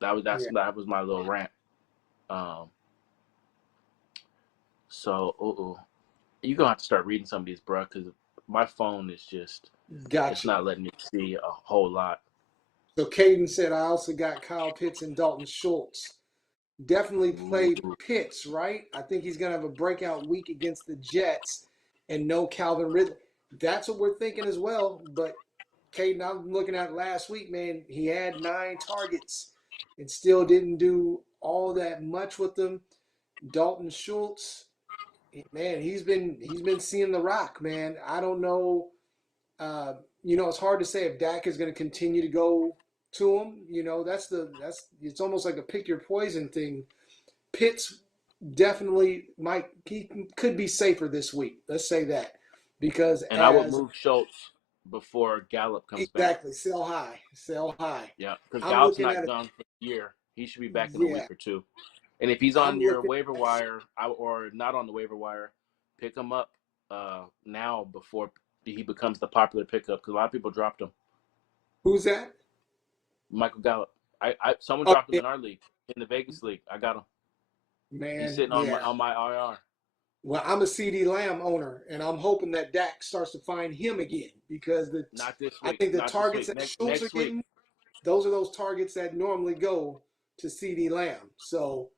That was my little rant. So you're gonna have to start reading some of these, bro, because my phone is just it's Gotcha. not letting me see a whole lot. So Caden said, I also got Kyle Pitts and Dalton Schultz. Definitely play Ooh. Pitts, right? I think he's going to have a breakout week against the Jets and no Calvin Ridley. That's what we're thinking as well. But Caden, I'm looking at last week, man. He had 9 targets and still didn't do all that much with them. Dalton Schultz, man, he's been seeing the rock, man. I don't know. It's hard to say if Dak is going to continue to go to him. It's almost like a pick your poison thing. Pitts definitely could be safer this week. Let's say that, because And I would move Schultz before Gallup comes back. exactly, sell high. Yeah, because I'm Gallup's looking not at it. done for the year. He should be back in a Yeah, week or two. And if he's on I'm your looking. waiver wire or not on the waiver wire, pick him up now before he becomes the popular pickup, because a lot of people dropped him. Who's that? Michael Gallup. Someone Oh, dropped him yeah, in our league, in the Vegas league. I got him. He's man, sitting on my yeah. IR. Well, I'm a CD Lamb owner, and I'm hoping that Dak starts to find him again, because Not this I week. think the Not this targets week. that Schultz are Next week. getting, those are those targets that normally go to CD Lamb. So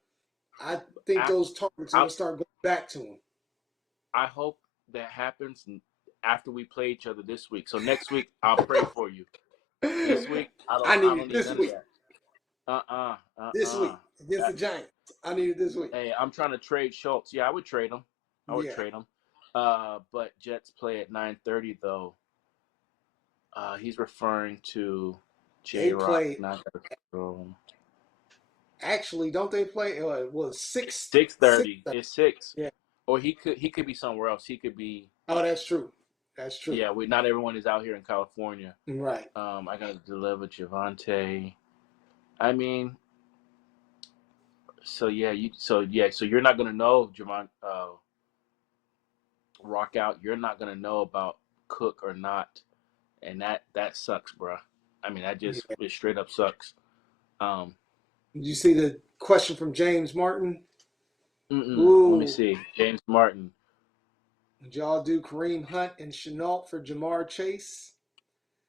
I think those targets are I, going to start going back to him. I hope that happens after we play each other this week. So next week I'll pray for you. This week I I need don't it need this none of week. that. This week against That, the Giants. I need it this week. hey, I'm trying to trade Schultz. Yeah, I would trade him. Yeah. But Jets play at 9:30 though. He's referring to J They Rock. play. Not gonna Actually, don't they play? Well, six, 6:30. It's 6. Yeah. Or he could be somewhere else. He could be. Oh, that's true. That's true. Yeah, not everyone is out here in California. Right. I gotta deliver Javonte. I mean, so you're not gonna know Javon rock out. You're not gonna know about Cook or not, and that sucks, bro. I mean, Yeah. it straight up sucks. Um, Did you see the question from James Martin? Let me Ooh, see. James Martin, did y'all do Kareem Hunt and Chenault for Jamar Chase?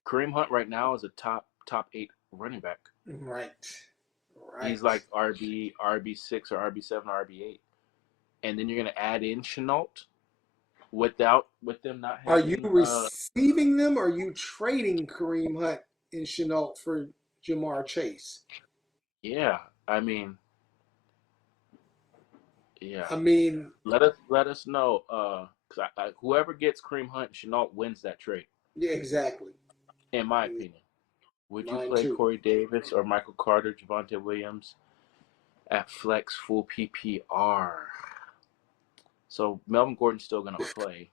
Kareem Hunt right now is a top 8 running back. Right. He's Right. like RB6 or RB7 or RB8, and then you're gonna add in Chenault with them not Are you having receiving them, or are you trading Kareem Hunt and Chenault for Jamar Chase? yeah. I mean, yeah. I mean, Let us know. Cause whoever gets Kareem Hunt and Chenault wins that trade, yeah, exactly. in my opinion. Would you Mine play too. Corey Davis or Michael Carter, Javonte Williams at flex full PPR? So Melvin Gordon's still gonna play.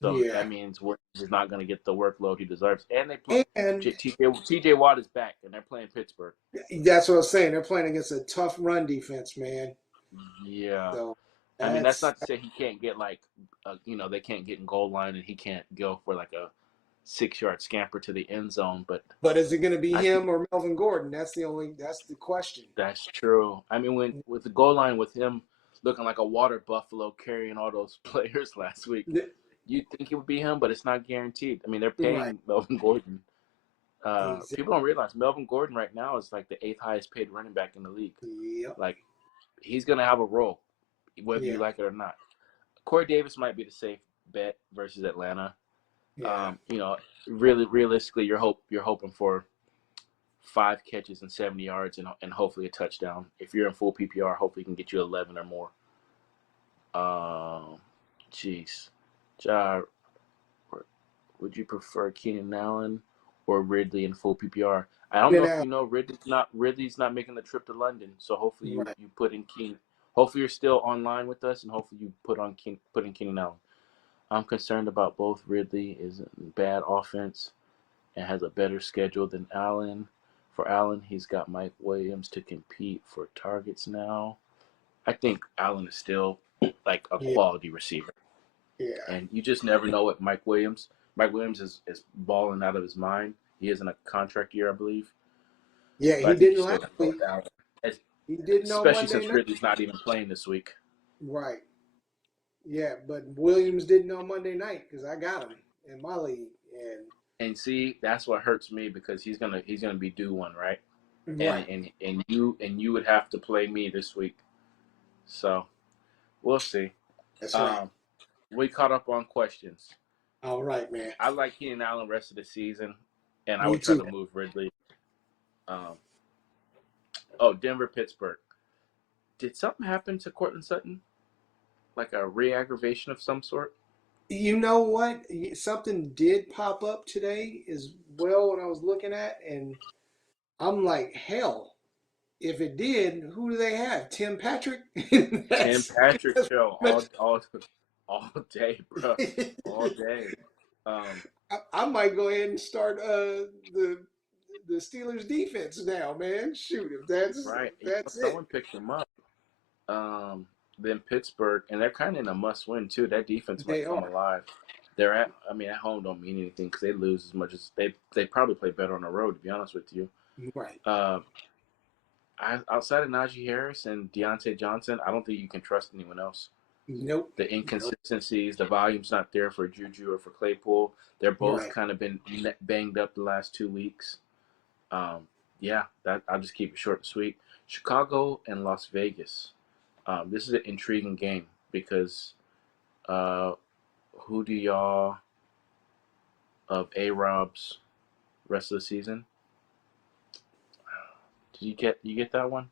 So Yeah. that means he's not gonna get the workload he deserves. And they play And TJ Watt is back, and they're playing Pittsburgh. that's what I was saying. They're playing against a tough run defense, man. Yeah. So I mean, that's that's. not to say he can't get they can't get in goal line and he can't go for like a 6-yard scamper to the end zone. But But is it going to be I think him or Melvin Gordon? That's the question. that's true. I mean, with the goal line with him looking like a water buffalo carrying all those players last week, you'd think it would be him, but it's not guaranteed. I mean, they're Right. paying Melvin Gordon. Exactly. People don't realize Melvin Gordon right now is like the 8th highest paid running back in the league. Yep. Like, he's gonna have a role, whether you Yeah. like it or not. Corey Davis might be the safe bet versus Atlanta. Yeah. Really realistically, you're hoping for 5 catches and 70 yards and hopefully a touchdown. If you're in full PPR, hopefully he can get you 11 or more. Jeez, Ja, would you prefer Keenan Allen or Ridley in full PPR. I don't know Been if out. you know Ridley's not making the trip to London, so hopefully Right. you put in Keane. Hopefully you're still online with us, and hopefully you put in Keenan Allen. I'm concerned about both. Ridley is a bad offense and has a better schedule than Allen. For Allen, he's got Mike Williams to compete for targets now. I think Allen is still like a Yeah. quality receiver, Yeah. and you just never know what Mike Williams. Mike Williams is balling out of his mind. He is in a contract year, I believe, Yeah. but I He think you didn't still last got to go with week. Allen, He didn't on especially Monday since night. Ridley's not even playing this week. Right. Yeah, but Williams didn't on Monday night because I got him in my league, And see, that's what hurts me because he's gonna be due one, right? And right. you would have to play me this week. So we'll see. That's right. Um, we caught up on questions. All right, man. I like Keenan Allen rest of the season, and I Me would try too. to move Ridley. Um, oh, Denver, Pittsburgh. Did something happen to Cortland Sutton? Like a re-aggravation of some sort? You know what? Something did pop up today as well when I was looking at, and I'm like, hell, if it did, who do they have? Tim Patrick? Tim Patrick That's show much. all day, bro, all day. Um, I might go ahead and start the Steelers defense now, man. Shoot, if right. that's it, Someone picked him up. Then Pittsburgh, and they're kind of in a must-win too. That defense they might come are. alive. I mean, at home don't mean anything because they lose as much as they probably play better on the road. To be honest with you, Right. uh, outside of Najee Harris and Deontay Johnson, I don't think you can trust anyone else. Nope. The Nope. inconsistencies, the volume's not there for Juju or for Claypool. They're both Right. kind of been banged up the last 2 weeks. Yeah, that I'll just keep it short and sweet. Chicago and Las Vegas. This is an intriguing game because uh, who do y'all of A Rob's rest of the season? Did you get that one?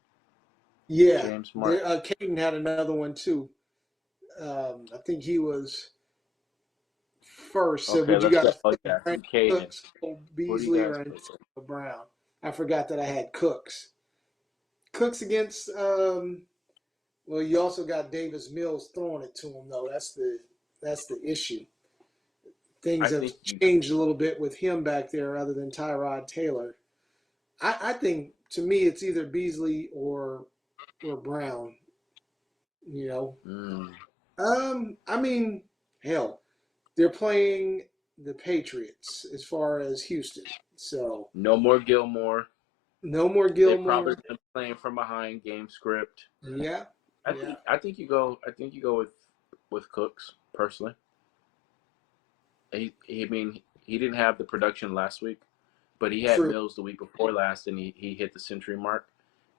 Yeah. James There, Martin. Caden had another one too. I think he was first. So Okay, would you let's go. guys Oh play yeah, Brandon from Caden. Cooks, Cole Who do you Beasley, or guys play? Antonio Brown? I forgot that I had Cooks. Cooks against. Well, you also got Davis Mills throwing it to him though. That's the issue. Things I have think you. changed a little bit with him back there, other than Tyrod Taylor. I think to me it's either Beasley or Brown. You know. Mm, I mean, hell, they're playing the Patriots as far as Houston. So no more Gilmore. no more They probably Gilmore. been playing from behind game script. Yeah, yeah, I think you go with Cooks personally. I mean he didn't have the production last week, but he had true. Mills the week before last, and he hit the century mark.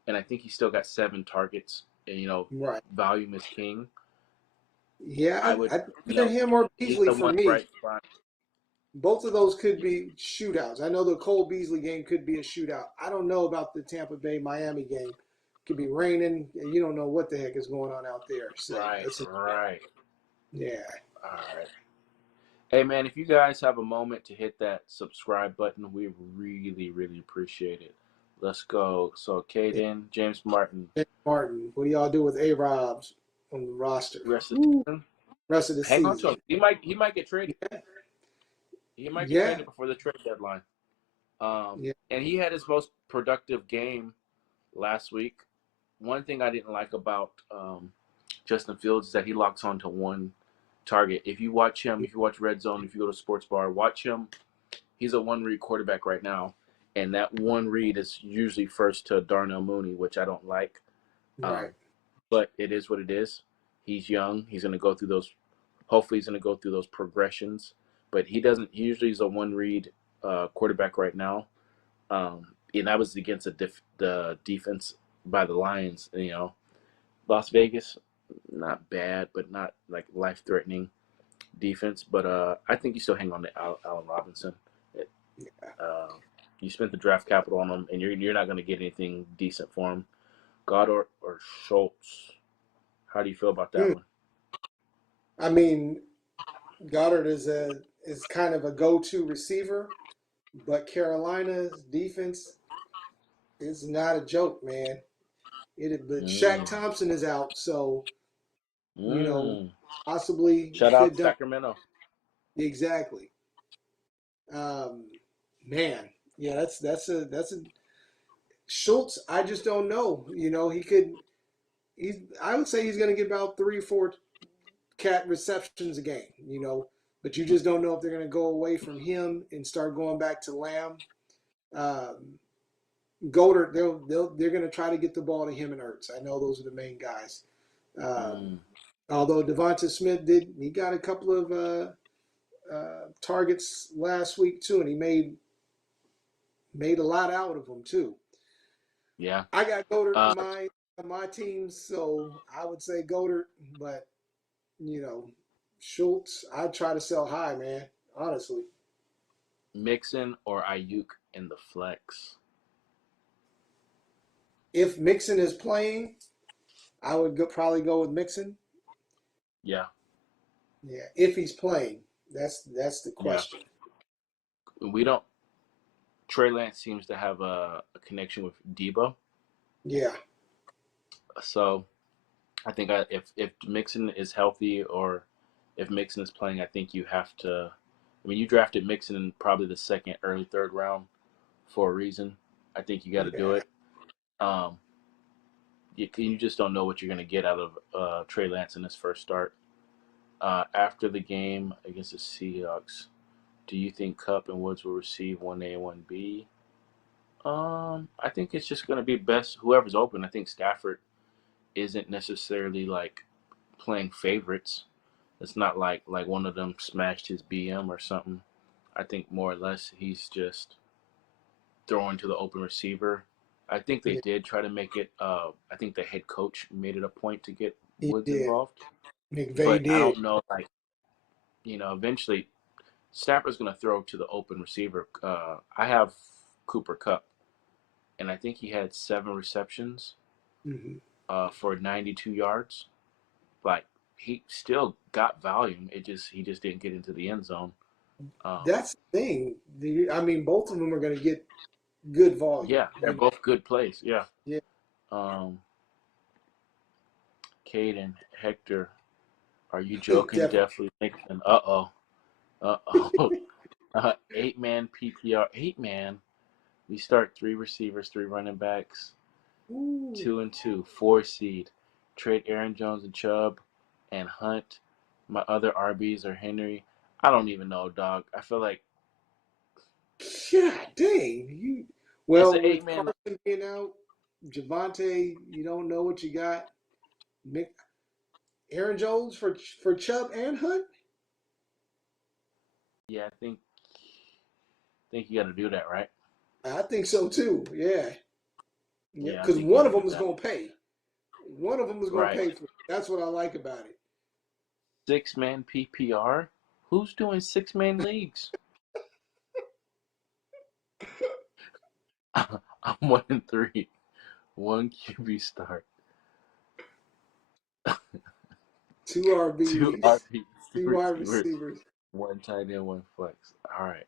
And I think he still got 7 targets. And Right. volume is king. I Yeah, would, I either him or he's Beasley the for one me. bright spot. Both of those could be shootouts. I know the Cole Beasley game could be a shootout. I don't know about the Tampa Bay Miami game. It could be raining, and you don't know what the heck is going on out there. So Right, right. yeah. All right. Hey man, if you guys have a moment to hit that subscribe button, we really, really appreciate it. Let's go. So Caden, James Martin, Hey, Martin, what do y'all do with A Robs on the roster? rest of the Woo, season. rest of the Hang on to season. him. He might get traded. Yeah, He might get yeah, traded before the trade deadline. yeah. And he had his most productive game last week. One thing I didn't like about Justin Fields is that he locks on to one target. If you watch him, if you watch Red Zone, if you go to Sports Bar, watch him. He's a one-read quarterback right now, and that one read is usually first to Darnell Mooney, which I don't like. Right. Um, but it is what it is. He's young. He's going to go through those. Hopefully, he's going to go through those progressions. But he doesn't. He usually is a one-read quarterback right now. And that was against the defense by the Lions. Las Vegas, not bad, but not like life-threatening defense. But I think you still hang on to Allen Robinson. It, uh, you spent the draft capital on him, and you're not going to get anything decent for him. Goddard or Schultz? How do you feel about that Hmm. one? I mean, Goddard is kind of a go-to receiver, but Carolina's defense is not a joke, man. But Shaq Mm. Thompson is out, so Mm. possibly Shout out could don't Sacramento. exactly. Um, man, yeah, that's a Schultz. I just don't know. He could. I would say he's going to get about 3 or 4 cat receptions a game. But you just don't know if they're going to go away from him and start going back to Lamb. Um, Goddard, they're going to try to get the ball to him and Ertz. I know those are the main guys. Mm. Although Devonta Smith he got a couple of targets last week too, and he made a lot out of them too. Yeah. I got Goddard Uh, on my team, so I would say Goddard, but you know, Schultz, I try to sell high, man. Honestly, Mixon or Ayuk in the flex. if Mixon is playing, I would probably go with Mixon. Yeah. Yeah, if he's playing, that's the Yeah. question. We don't. Trey Lance seems to have a connection with Debo. Yeah, So I think if Mixon is healthy or if Mixon is playing, I think you have to. I mean, you drafted Mixon in probably the second, early third round for a reason. I think you got to do yeah, it. Um, you just don't know what you're going to get out of Trey Lance in his first start. After the game against the Seahawks, do you think Kupp and Woods will receive 1A and 1B? I think it's just going to be best whoever's open. I think Stafford isn't necessarily like playing favorites. It's not like one of them smashed his BM or something. I think more or less he's just throwing to the open receiver. I think they yeah. did try to make it. I think the head coach made it a point to get He Woods did. involved, McVay but I did. don't know. Like eventually Stafford's going to throw to the open receiver. I have Cooper Kupp, and I think he had 7 receptions Hmm. for 92 yards. Like he still got volume. He just didn't get into the end zone. Um, That's the thing. I mean, both of them are going to get good volume. yeah, they're both good plays. Yeah. Yeah. Um, Caden, Hector, are you joking? Definitely. Definitely Nixon. Uh oh. Uh oh. 8-man PPR. 8-man. We start 3 receivers, 3 running backs, Ooh. 2 and 2, 4 seed. Trade Aaron Jones and Chubb and Hunt. My other RBs are Henry. I don't even know, dog. I feel like God dang. it's an Well, with 8-man. Carson being out, Javonte, you don't know what you got. Aaron Jones for Chubb and Hunt? Yeah, I think you got to do that, right? I think so too. Yeah. Yeah. Yeah, I Because think you one got of to do them is that. going to pay. One of them is going to Right. pay for it. That's what I like about it. 6-man PPR. Who's doing 6-man leagues? I'm 1 and 3. One QB start. Two Two RBs, RBs, two two wide receivers, receivers. one tight end, one flex. All right.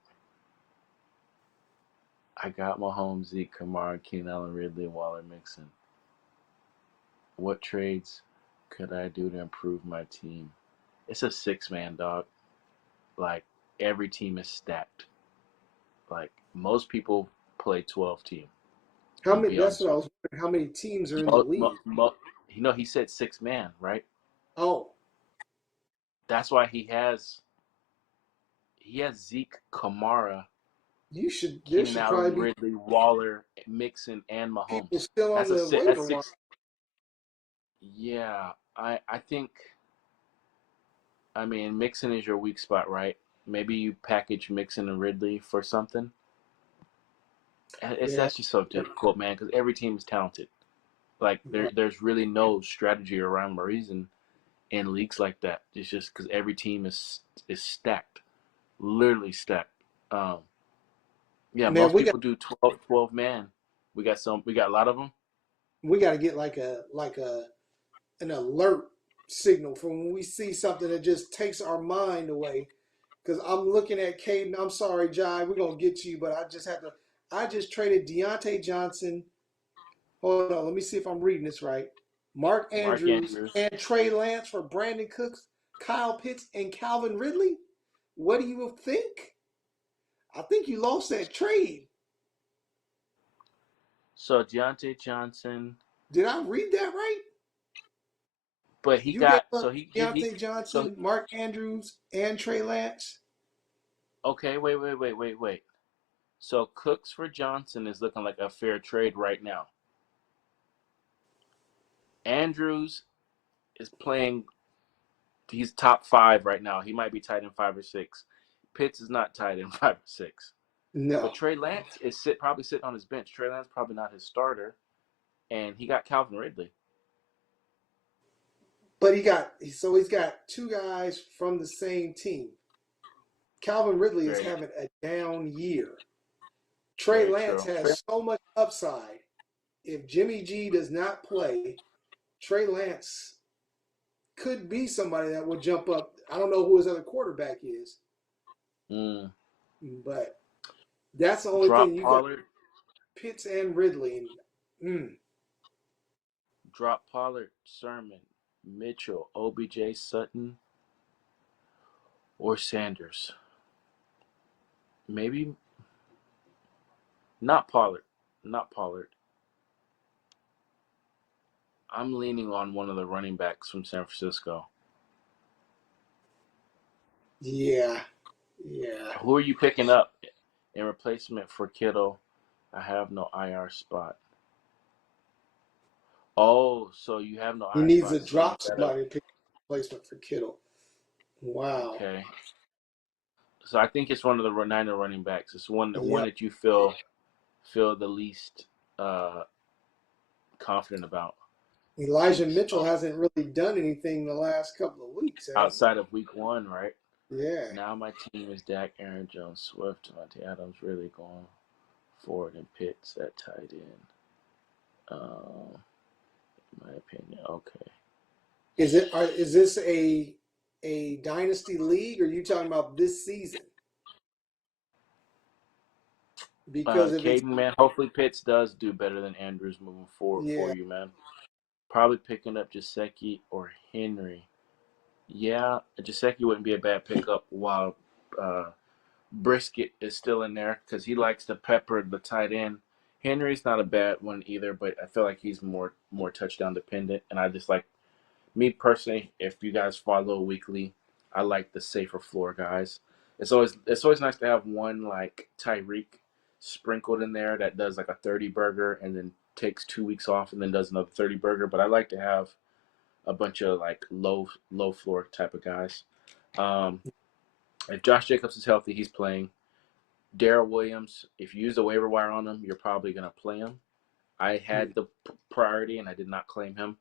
I got Mahomes, Zeke, Kamara, Keenan Allen, Ridley, Waller, Mixon. What trades could I do to improve my team? It's a 6-man, dog. Like, every team is stacked. Like, most people play 12 team. How I'm gonna many? be That's honest what I with was wondering. How many teams are you. in the league? He said 6-man, right? Oh, That's why he has Zeke, Kamara, you should. There Keenan should Allen, probably be Ridley, Waller, Mixon, and people Mahomes. still on That's a the six. That's waiver wire. 6. Yeah, I think. I mean, Mixon is your weak spot, right? Maybe you package Mixon and Ridley for something. Yeah, That's just so difficult, man, because every team is talented. Like right. there's really no strategy or rhyme or reason in leagues like that. It's just because every team is stacked, literally stacked. Um, yeah, Man, most people do 12 man. We got a lot of them. we got to get like a an alert signal from when we see something that just takes our mind away because I'm looking at Caden. I'm sorry, Jai. We're gonna get to you, but I just had to. I just traded Deontay Johnson. Hold on, let me see if I'm reading this right. Mark Mark Andrews Andrews. and Trey Lance for Brandon Cooks, Kyle Pitts, and Calvin Ridley. What do you think? I think you lost that trade. So Deontay Johnson, Did I read that right? but he You gave got up so he Deontay so Johnson, Mark Andrews, and Trey Lance. okay. Wait. So Cooks for Johnson is looking like a fair trade right now. Andrews is playing. He's top 5 right now. He might be tied in 5 or 6. Pitts is not tied in 5 or 6. But No, Trey Lance is probably sitting on his bench. Trey Lance probably not his starter, and he got Calvin Ridley. but he's got two guys from the same team. Calvin Ridley is Very, having a down year. Trey very Lance true. has so much upside. If Jimmy G does not play, Trey Lance could be somebody that will jump up. I don't know who his other quarterback is, Mm. but that's the only thing. Drop You got Pollard. Pitts and Ridley. Drop Pollard, Sermon, Mitchell, OBJ, Sutton, or Sanders. Maybe not Pollard. Not Pollard. I'm leaning on one of the running backs from San Francisco. Yeah. Who are you picking up in replacement for Kittle? I have no IR spot. Oh, so you have no He IR needs to spot, so you drop gotta. somebody to pick a replacement for Kittle. Wow. Okay. So I think it's one of the Niner running backs. It's one Yep. that you feel the least confident about. Elijah Mitchell hasn't really done anything the last couple of weeks, has he? Outside of week 1, right? Yeah. Now my team is Dak, Aaron Jones, Swift, Javonte Adams, really going forward, and Pitts at tight end. In my opinion, okay. Is this a dynasty league, or are you talking about this season? Because if it's Caden, man, hopefully Pitts does do better than Andrews moving forward for yeah, you, man. Probably picking up Gesicki or Henry. Yeah, Gesicki wouldn't be a bad pickup while Brisket is still in there because he likes to pepper the tight end. Henry's not a bad one either, but I feel like he's more touchdown dependent, and I just like me personally. If you guys follow weekly, I like the safer floor guys. It's always nice to have one like Tyreek sprinkled in there that does like a 30 burger and then takes 2 weeks off and then does another 30 burger. But I like to have a bunch of like low floor type of guys. Um, if Josh Jacobs is healthy, he's playing. Darrell Williams, if you use the waiver wire on him, you're probably going to play him. I had the priority and I did not claim him,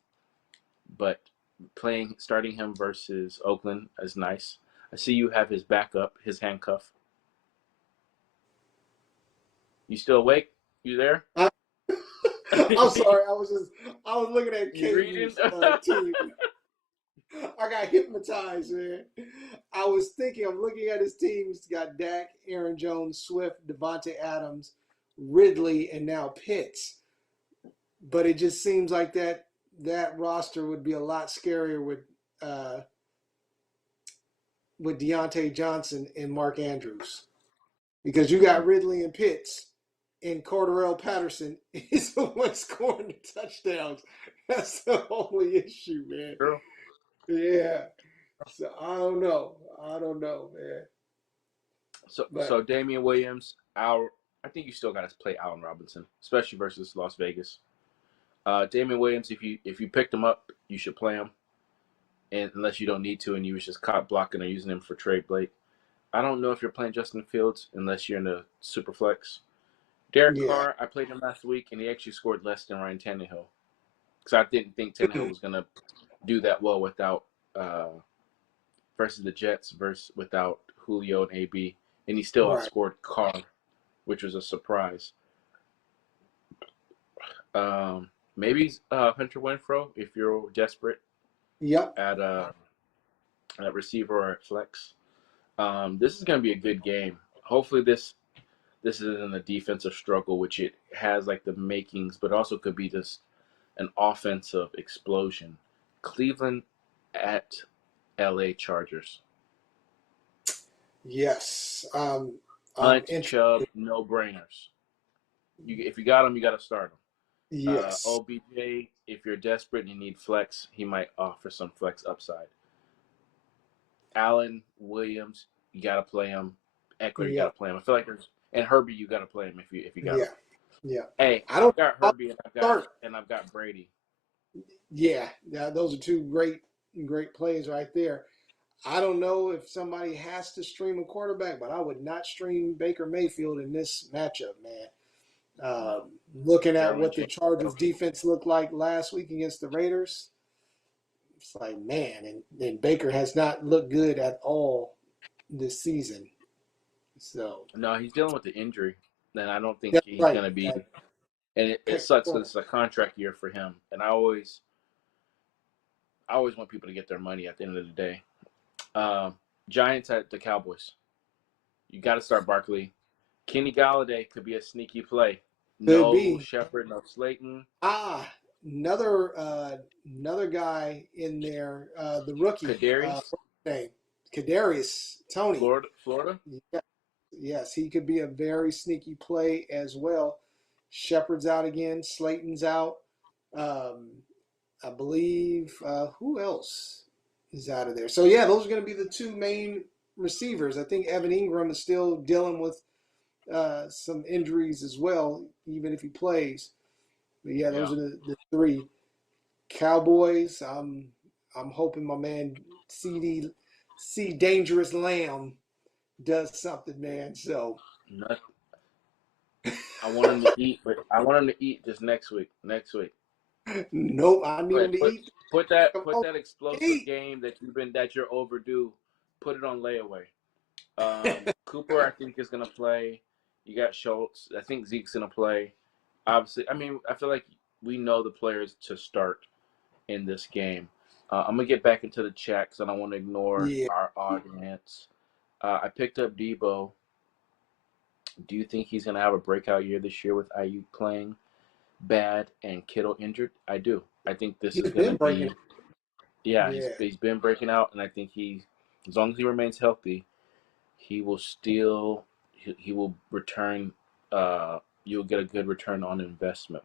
but starting him versus Oakland is nice. I see you have his backup, his handcuff. You still awake? You there? I'm sorry. I was looking at You reading? Caden's team. I got hypnotized, man. I was thinking, I'm looking at his team. He's got Dak, Aaron Jones, Swift, Devontae Adams, Ridley, and now Pitts. But it just seems like that roster would be a lot scarier with Deontay Johnson and Mark Andrews. Because you got Ridley and Pitts, and Cordarrelle Patterson is the one scoring the touchdowns. That's the only issue, man. True. Yeah. So I don't know, man. So Damian Williams, I think you still got to play Allen Robinson, especially versus Las Vegas. Damian Williams, if you picked him up, you should play him, and unless you don't need to, and you was just caught blocking or using him for trade Blake. I don't know if you're playing Justin Fields unless you're in the super flex. Derek Yeah. Carr, I played him last week, and he actually scored less than Ryan Tannehill. Because I didn't think Tannehill was going to do that well without versus the Jets without Julio and AB. And he still Right. outscored Carr, which was a surprise. Maybe Hunter Renfrow if you're desperate Yep. at receiver or at flex. This is going to be a good game. Hopefully, this isn't a defensive struggle, which it has like the makings, but also could be just an offensive explosion. Cleveland at LA Chargers. Yes. Hunt, Interesting. Chubb, no brainers. If you got them, you got to start them. Yes. OBJ, if you're desperate and you need flex, he might offer some flex upside. Allen, Williams, you got to play him. Eckler, you got Yep. to play him. I feel like and Herbie, you got to play him if you got him. Yeah. Yeah. Hey, I I've don't got know how to Herbie start. and I've got Brady. Yeah. Those are two great plays right there. I don't know if somebody has to stream a quarterback, but I would not stream Baker Mayfield in this matchup, man. No, Looking at Derwin what the James Chargers healthy. defense looked like last week against the Raiders, it's like, man, and Baker has not looked good at all this season. So No, he's dealing with the injury, and I don't think that's he's right. going to be. That And it sucks because it's a contract year for him. And I always want people to get their money at the end of the day. Giants at the Cowboys. You got to start Barkley. Kenny Galladay could be a sneaky play. could No be. Shepard, no Slayton. Another guy in there, the rookie, Kadarius, what's his name? Kadarius Tony. Florida. Yeah, yes, he could be a very sneaky play as well. Shepard's out again. Slayton's out. Um, I believe who else is out of there? So yeah, those are going to be the two main receivers. I think Evan Ingram is still dealing with some injuries as well, even if he plays. But yeah, those Yeah. are the three. Cowboys. I'm hoping my man C Dangerous Lamb does something, man. So Not, I want him to eat, but I want him to eat just next week. Next week. nope, I need him Put to put eat. put that Come put on, that explosive eat. game that you're overdue. Put it on layaway. Cooper, I think, is gonna play. You got Schultz. I think Zeke's gonna play. Obviously, I mean, I feel like we know the players to start in this game. I'm gonna get back into the chat because I don't want to ignore Yeah, our audience. I picked up Debo. Do you think he's gonna have a breakout year this year with IU playing bad and Kittle injured? I do. I think this is he's gonna been breaking. be. Yeah, he's Yeah, he's been breaking out, and I think as long as he remains healthy, he will still he will return. You'll get a good return on investment.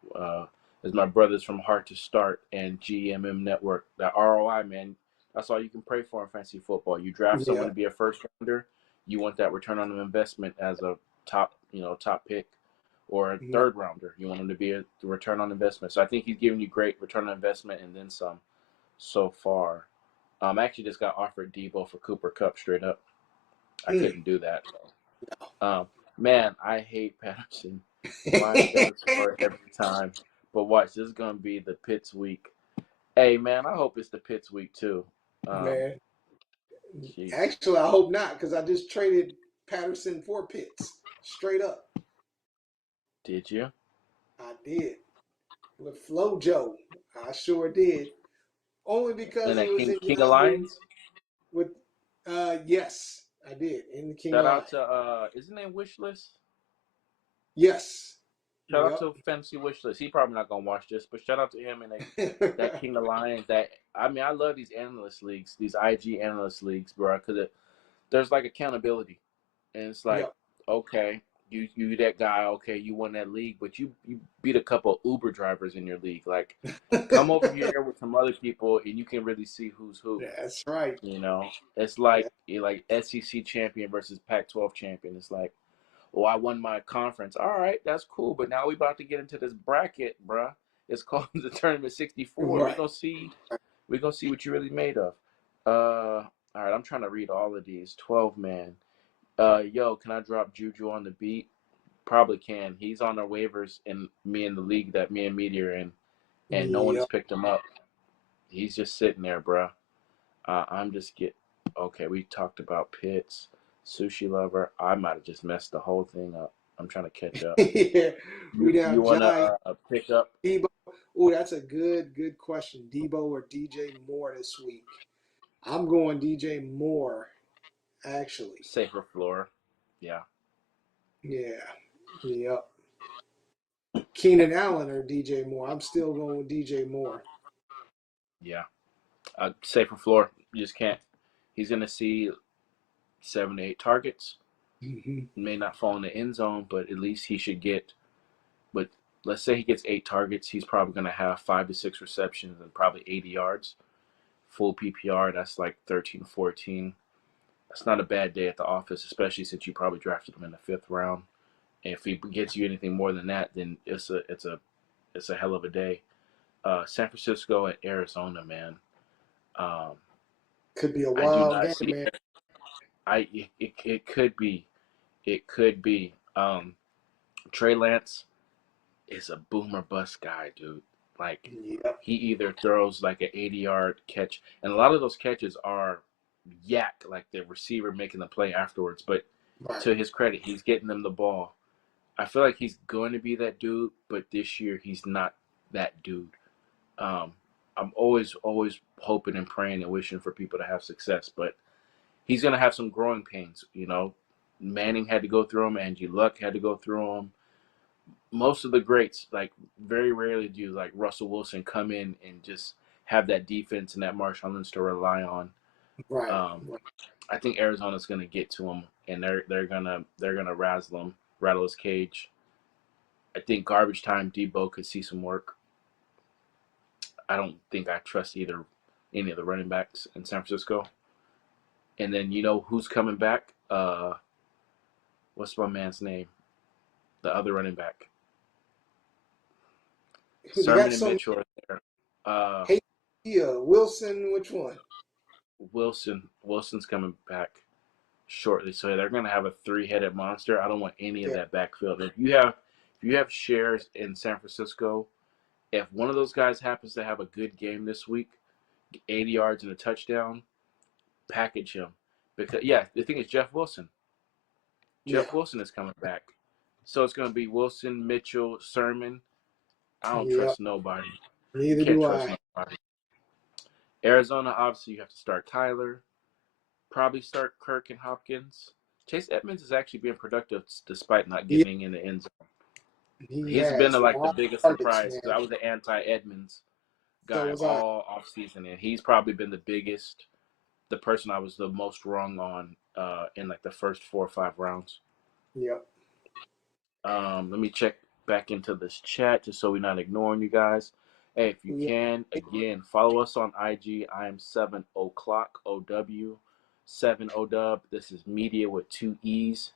As my brothers from Heart to Start and GMM Network, that ROI, man, that's all you can pray for in fantasy football. You draft someone yeah, to be a first rounder, you want that return on investment as a top pick or a yeah. third rounder. You want him to be a return on investment. So I think he's giving you great return on investment and then some so far. I actually just got offered Debo for Cooper Cup straight up. I Mm. couldn't do that. Man, I hate Patterson. Why he does score every time. But watch, this is gonna be the Pitts week. Hey man, I hope it's the Pitts week too. Um, Man, Jeez, actually, I hope not because I just traded Patterson for Pitts straight up. did you? I did with FloJo. I sure did. Only because And he that was King in King of Yahoo Lions. with. Yes, I did in the King Shout line. out to is his name Wishlist? Yes. Shout out Yep. to Fantasy Wishlist. He probably not gonna watch this, but shout out to him and that King of Lions. That I mean, I love these analyst leagues, these IG analyst leagues, bro, because there's like accountability. And it's like, Yep. okay, you that guy, okay, you won that league, but you beat a couple of Uber drivers in your league. Like, come over here with some other people, and you can really see who's who. That's right. You know, it's Yeah. like SEC champion versus Pac-12 champion. It's like, oh, I won my conference. All right, that's cool, but now we about to get into this bracket, bruh. It's called the Tournament 64. Right. We gonna see what you really made of. All right, I'm trying to read all of these. 12 man. Yo, can I drop Juju on the beat? Probably can. He's on our waivers and me in the league that me and Media are in, and no one's Yep. picked him up. He's just sitting there, bro. I'm just get. Okay, we talked about Pitts, Sushi Lover. I might have just messed the whole thing up. I'm trying to catch up. Yeah. We You down want Jai, to pick up? Debo. Oh, that's a good question. Debo or DJ Moore this week? I'm going DJ Moore actually. Safer floor. Yeah. Yeah. Yep. Keenan Allen or DJ Moore. I'm still going with DJ Moore. Yeah. Safer floor. You just can't. He's going to see 7 to 8 targets. Mm-hmm. May not fall in the end zone, but at least he should get. But let's say he gets 8 targets, he's probably going to have 5 to 6 receptions and probably 80 yards. Full PPR, that's like 13, 14. That's not a bad day at the office, especially since you probably drafted him in the 5th round. And if he gets you anything more than that, then it's a hell of a day. San Francisco at Arizona, man. Um, Could be a I do wild not game, see. man. It could be. It could be. Trey Lance is a boomer bust guy, dude. Like Yep. he either throws like an 80-yard catch, and a lot of those catches are yak, like the receiver making the play afterwards. But Right. to his credit, he's getting them the ball. I feel like he's going to be that dude, but this year he's not that dude. Um, I'm always hoping and praying and wishing for people to have success, but he's going to have some growing pains. Manning had to go through them. Andrew Luck had to go through them. Most of the greats, like very rarely do like Russell Wilson come in and just have that defense and that Marshawn Lynch to rely on. Right. Um, Right. I think Arizona's going to get to him, and they're gonna rattle his cage. I think garbage time Debo could see some work. I don't think I trust any of the running backs in San Francisco. And then who's coming back? What's my man's name? The other running back. They got Sermon and some. Mitchell are there. Uh, Hey, Wilson. Which one? Wilson's coming back shortly, so they're going to have a 3-headed monster. I don't want any of Yeah. that backfield. If you have shares in San Francisco, if one of those guys happens to have a good game this week, 80 yards and a touchdown, package him. Because the thing is Jeff Wilson. Yeah. Jeff Wilson is coming back. So it's going to be Wilson, Mitchell, Sermon. I don't Yep. trust nobody. You Neither can't do trust I. nobody. Arizona, obviously, you have to start Kyler. Probably start Kirk and Hopkins. Chase Edmonds is actually being productive despite not He, getting in the end zone. he He's been has a like the lot of biggest targets, surprise because man. I was the anti-Edmonds So guy was I. all offseason, and he's probably been the person I was the most wrong on in like the first 4 or 5 rounds. Yep. Let me check back into this chat just so we're not ignoring you guys. Hey, if you Yeah. can, again, follow us on IG. I am 7 o'clock OW, 7 OW. This is media with 2 E's.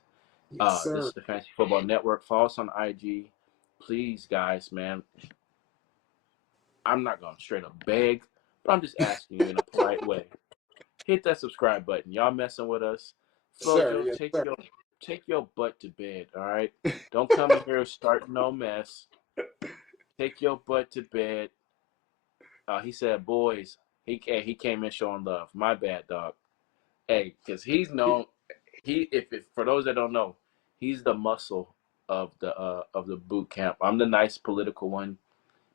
Yes, This sir. is the Fantasy Football Network. Follow us on IG. Please, guys, man. I'm not going to straight up beg, but I'm just asking you in a polite way. Hit that subscribe button. Y'all messing with us. Sir. Flojo, Yes, sir. take your butt to bed, all right? Don't come in here starting no mess. Take your butt to bed. He said, boys, he came in showing love. My bad, dog. Hey, because he's known. If for those that don't know, he's the muscle of the boot camp. I'm the nice political one.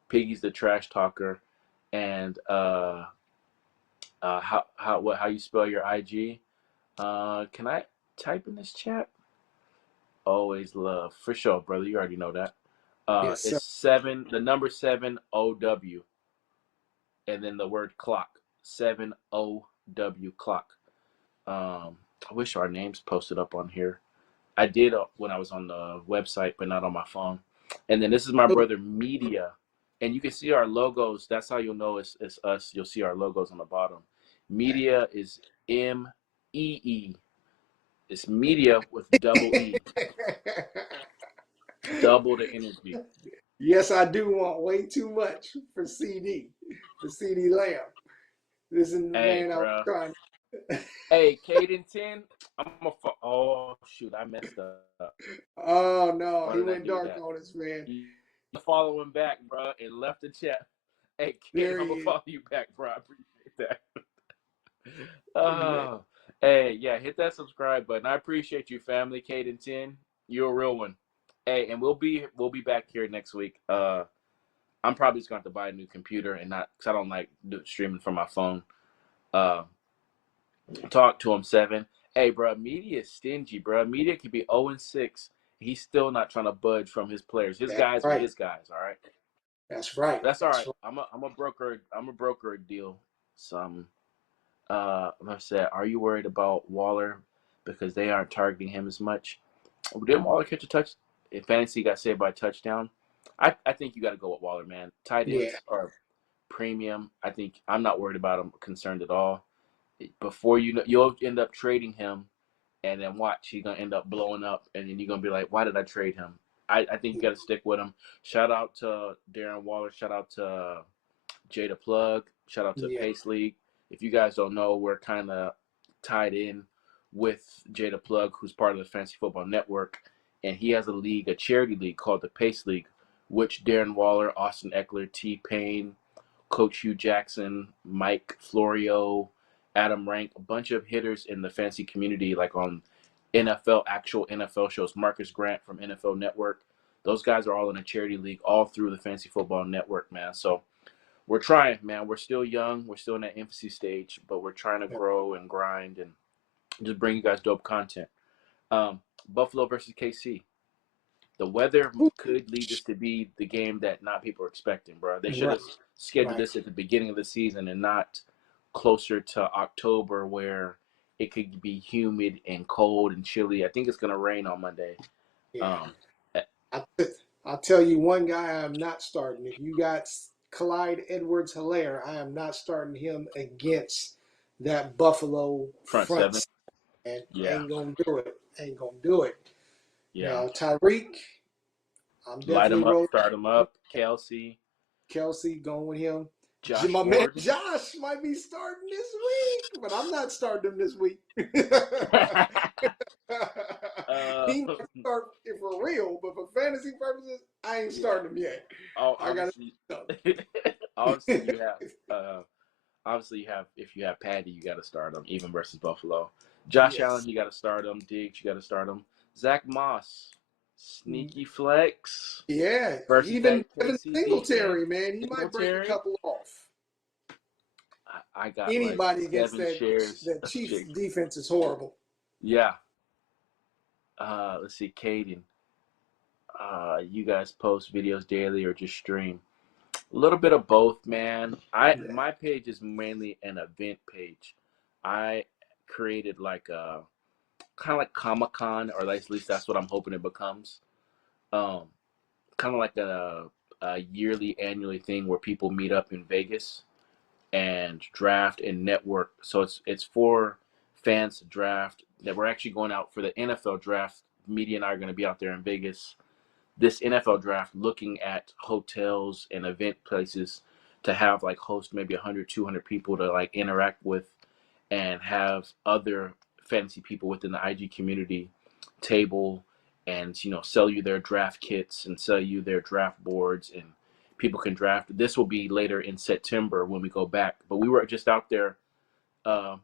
Piggy's the trash talker, and how you spell your IG? Can I type in this chat? Always love for sure, brother. You already know that. Yes, sir. It's 7, the number 7 OW, and then the word clock. 7 OW clock. I wish our names posted up on here. I did when I was on the website, but not on my phone. And then this is my brother Media, and you can see our logos. That's how you'll know it's us. You'll see our logos on the bottom. Media is MEE. It's media with double E, double the energy. Yes, I do want way too much for CD, for CD Lamb. This is the Hey, man I was bro. trying. Hey, Caden 10. Oh shoot, I messed up. Oh no, Why he did I went do dark that? on us, man. You follow him back, bro, and left the chat. Hey, Caden, There I'm he gonna is. follow you back, bro. I appreciate that. Oh, hey, yeah, hit that subscribe button. I appreciate you, family. Caden 10, you're a real one. Hey, and we'll be back here next week. I'm probably just going to have to buy a new computer and not because I don't like streaming from my phone. Uh, talk to him 7. Hey, bro, media is stingy, bro. Media could be 0-6. He's still not trying to budge from his players. His That's guys are right. his guys. All right. That's right. That's all That's right. right. I'm a broker a deal. Some I said, are you worried about Waller because they aren't targeting him as much? Didn't Waller catch a touch? In fantasy, got saved by a touchdown. I think you got to go with Waller, man. Tight Yeah. ends are premium. I think I'm not worried about him, concerned at all. Before you know, you'll end up trading him, and then watch, he's gonna end up blowing up, and then you're gonna be like, why did I trade him? I think you got to stick with him. Shout out to Darren Waller. Shout out to Jada Plug. Shout out to Yeah. Pace League. If you guys don't know, we're kind of tied in with Jada Plug, who's part of the Fantasy Football Network, and he has a league, a charity league called the Pace League, which Darren Waller, Austin Eckler, T Pain, Coach Hugh Jackson, Mike Florio, Adam Rank, a bunch of hitters in the fantasy community, like on actual NFL shows. Marcus Grant from NFL Network. Those guys are all in a charity league, all through the Fantasy Football Network, man. So we're trying, man. We're still young. We're still in that infancy stage, but we're trying to grow and grind and just bring you guys dope content. Buffalo versus KC. The weather could lead this to be the game that not people are expecting, bro. They should Right. have scheduled Right. this at the beginning of the season and not closer to October where it could be humid and cold and chilly. I think it's going to rain on Monday. Yeah. Um, eh, I'll tell you one guy I'm not starting. If you got Clyde Edwards-Helaire, I am not starting him against that Buffalo front front. seven. And Yeah. ain't gonna do it. Ain't gonna do it. Yeah. Now Tyreek, I'm Light definitely them up, rolling. start them up. Kelsey, Kelsey going with him. Josh My man Gordon. Josh might be starting this week, but I'm not starting him this week. uh, He might start it for real, but for fantasy purposes, I ain't starting him yet. I got obviously, to. obviously you have. Obviously, if you have Patty, you got to start him, even versus Buffalo. Josh Yes. Allen, you got to start him. Diggs, you got to start him. Zach Moss, sneaky flex Yeah, versus even that Devin KC defense. Singletary, man, he might break a Singletary, couple off. I got like Anybody against 7 shares that of Chiefs Jake. defense is horrible. Yeah. Let's see, Caden. You guys post videos daily or just stream? A little bit of both, man. Yeah. My page is mainly an event page. I created like a kind of like Comic Con, or at least that's what I'm hoping it becomes. Um, Kind of like a yearly, annually thing where people meet up in Vegas and draft and network. So it's for fans to draft. That we're actually going out for the NFL draft. Media and I are going to be out there in Vegas this NFL draft, looking at hotels and event places to have like host maybe 100, 200 people to like interact with and have other fantasy people within the IG community table and sell you their draft kits and sell you their draft boards, and people can draft. This will be later in September when we go back, but we were just out there uh,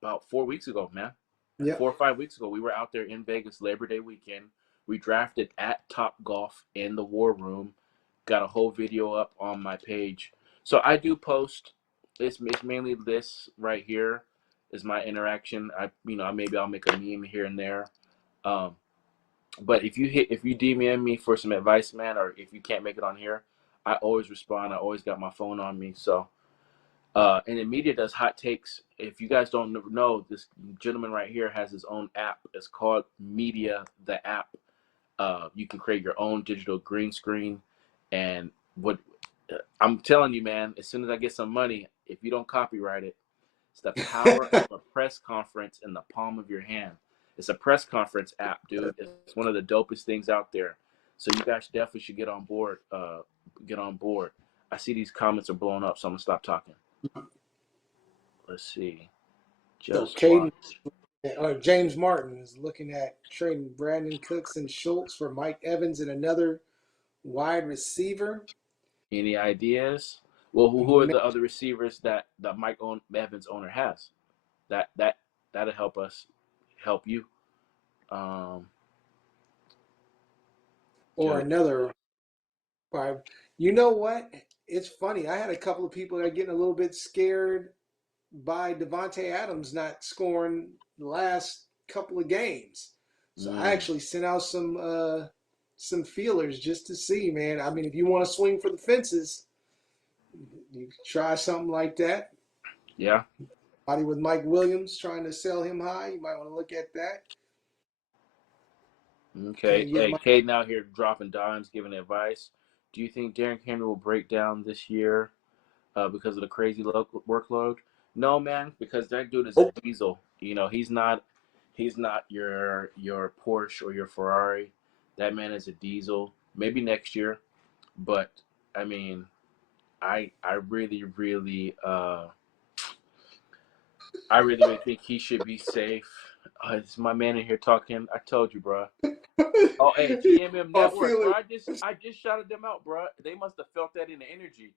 about 4 weeks ago, man. Yep. 4 or 5 weeks ago, we were out there in Vegas Labor Day weekend. We drafted at Top Golf in the War Room. Got a whole video up on my page. So I do post. It's mainly this right here is my interaction. Maybe I'll make a meme here and there. Um, but if you DM me for some advice, man, or if you can't make it on here, I always respond. I always got my phone on me. So and the media does hot takes. If you guys don't know, this gentleman right here has his own app. It's called Media, the app. You can create your own digital green screen. And what I'm telling you, man, as soon as I get some money, if you don't copyright it, it's the power of a press conference in the palm of your hand. It's a press conference app, dude. It's one of the dopest things out there. So you guys definitely should get on board. Get on board. I see these comments are blowing up, so I'm gonna stop talking. Let's see. So Just Caden watch. or James Martin is looking at trading Brandon Cooks and Schultz for Mike Evans and another wide receiver. Any ideas? Well, who are Man, the other receivers that Evans owner has? That'll help you. Um, or Joe, another five. You know what? It's funny. I had a couple of people that are getting a little bit scared by Devontae Adams not scoring the last couple of games. So I actually sent out some feelers just to see, man. I mean, if you want to swing for the fences, you can try something like that. Yeah. Body with Mike Williams trying to sell him high. You might want to look at that. Okay. Hey, Caden out here dropping dimes, giving advice. Do you think Derrick Henry will break down this year because of the crazy workload? No, man, because that dude is a diesel. You know, he's not your Porsche or your Ferrari. That man is a diesel. Maybe next year, but I mean, I really think he should be safe. It's my man in here talking. I told you, bro. Oh, hey, GMM Network, bro. I just shouted them out, bro. They must have felt that in the energy.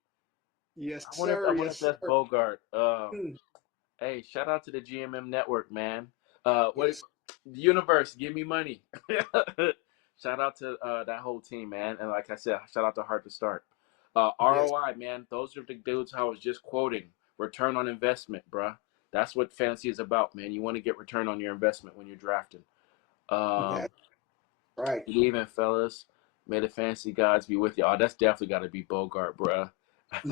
Yes, I wonder sir. if that's Bogart. Mm. Hey, shout out to the GMM Network, man. What Yes. the universe? Give me money. Shout out to that whole team, man. And like I said, shout out to Heart to Start. ROI, man. Those are the dudes I was just quoting. Return on investment, bruh. That's what fantasy is about, man. You want to get return on your investment when you're drafting. That's right. Good evening, fellas. May the fantasy gods be with you. Oh, that's definitely got to be Bogart, bruh.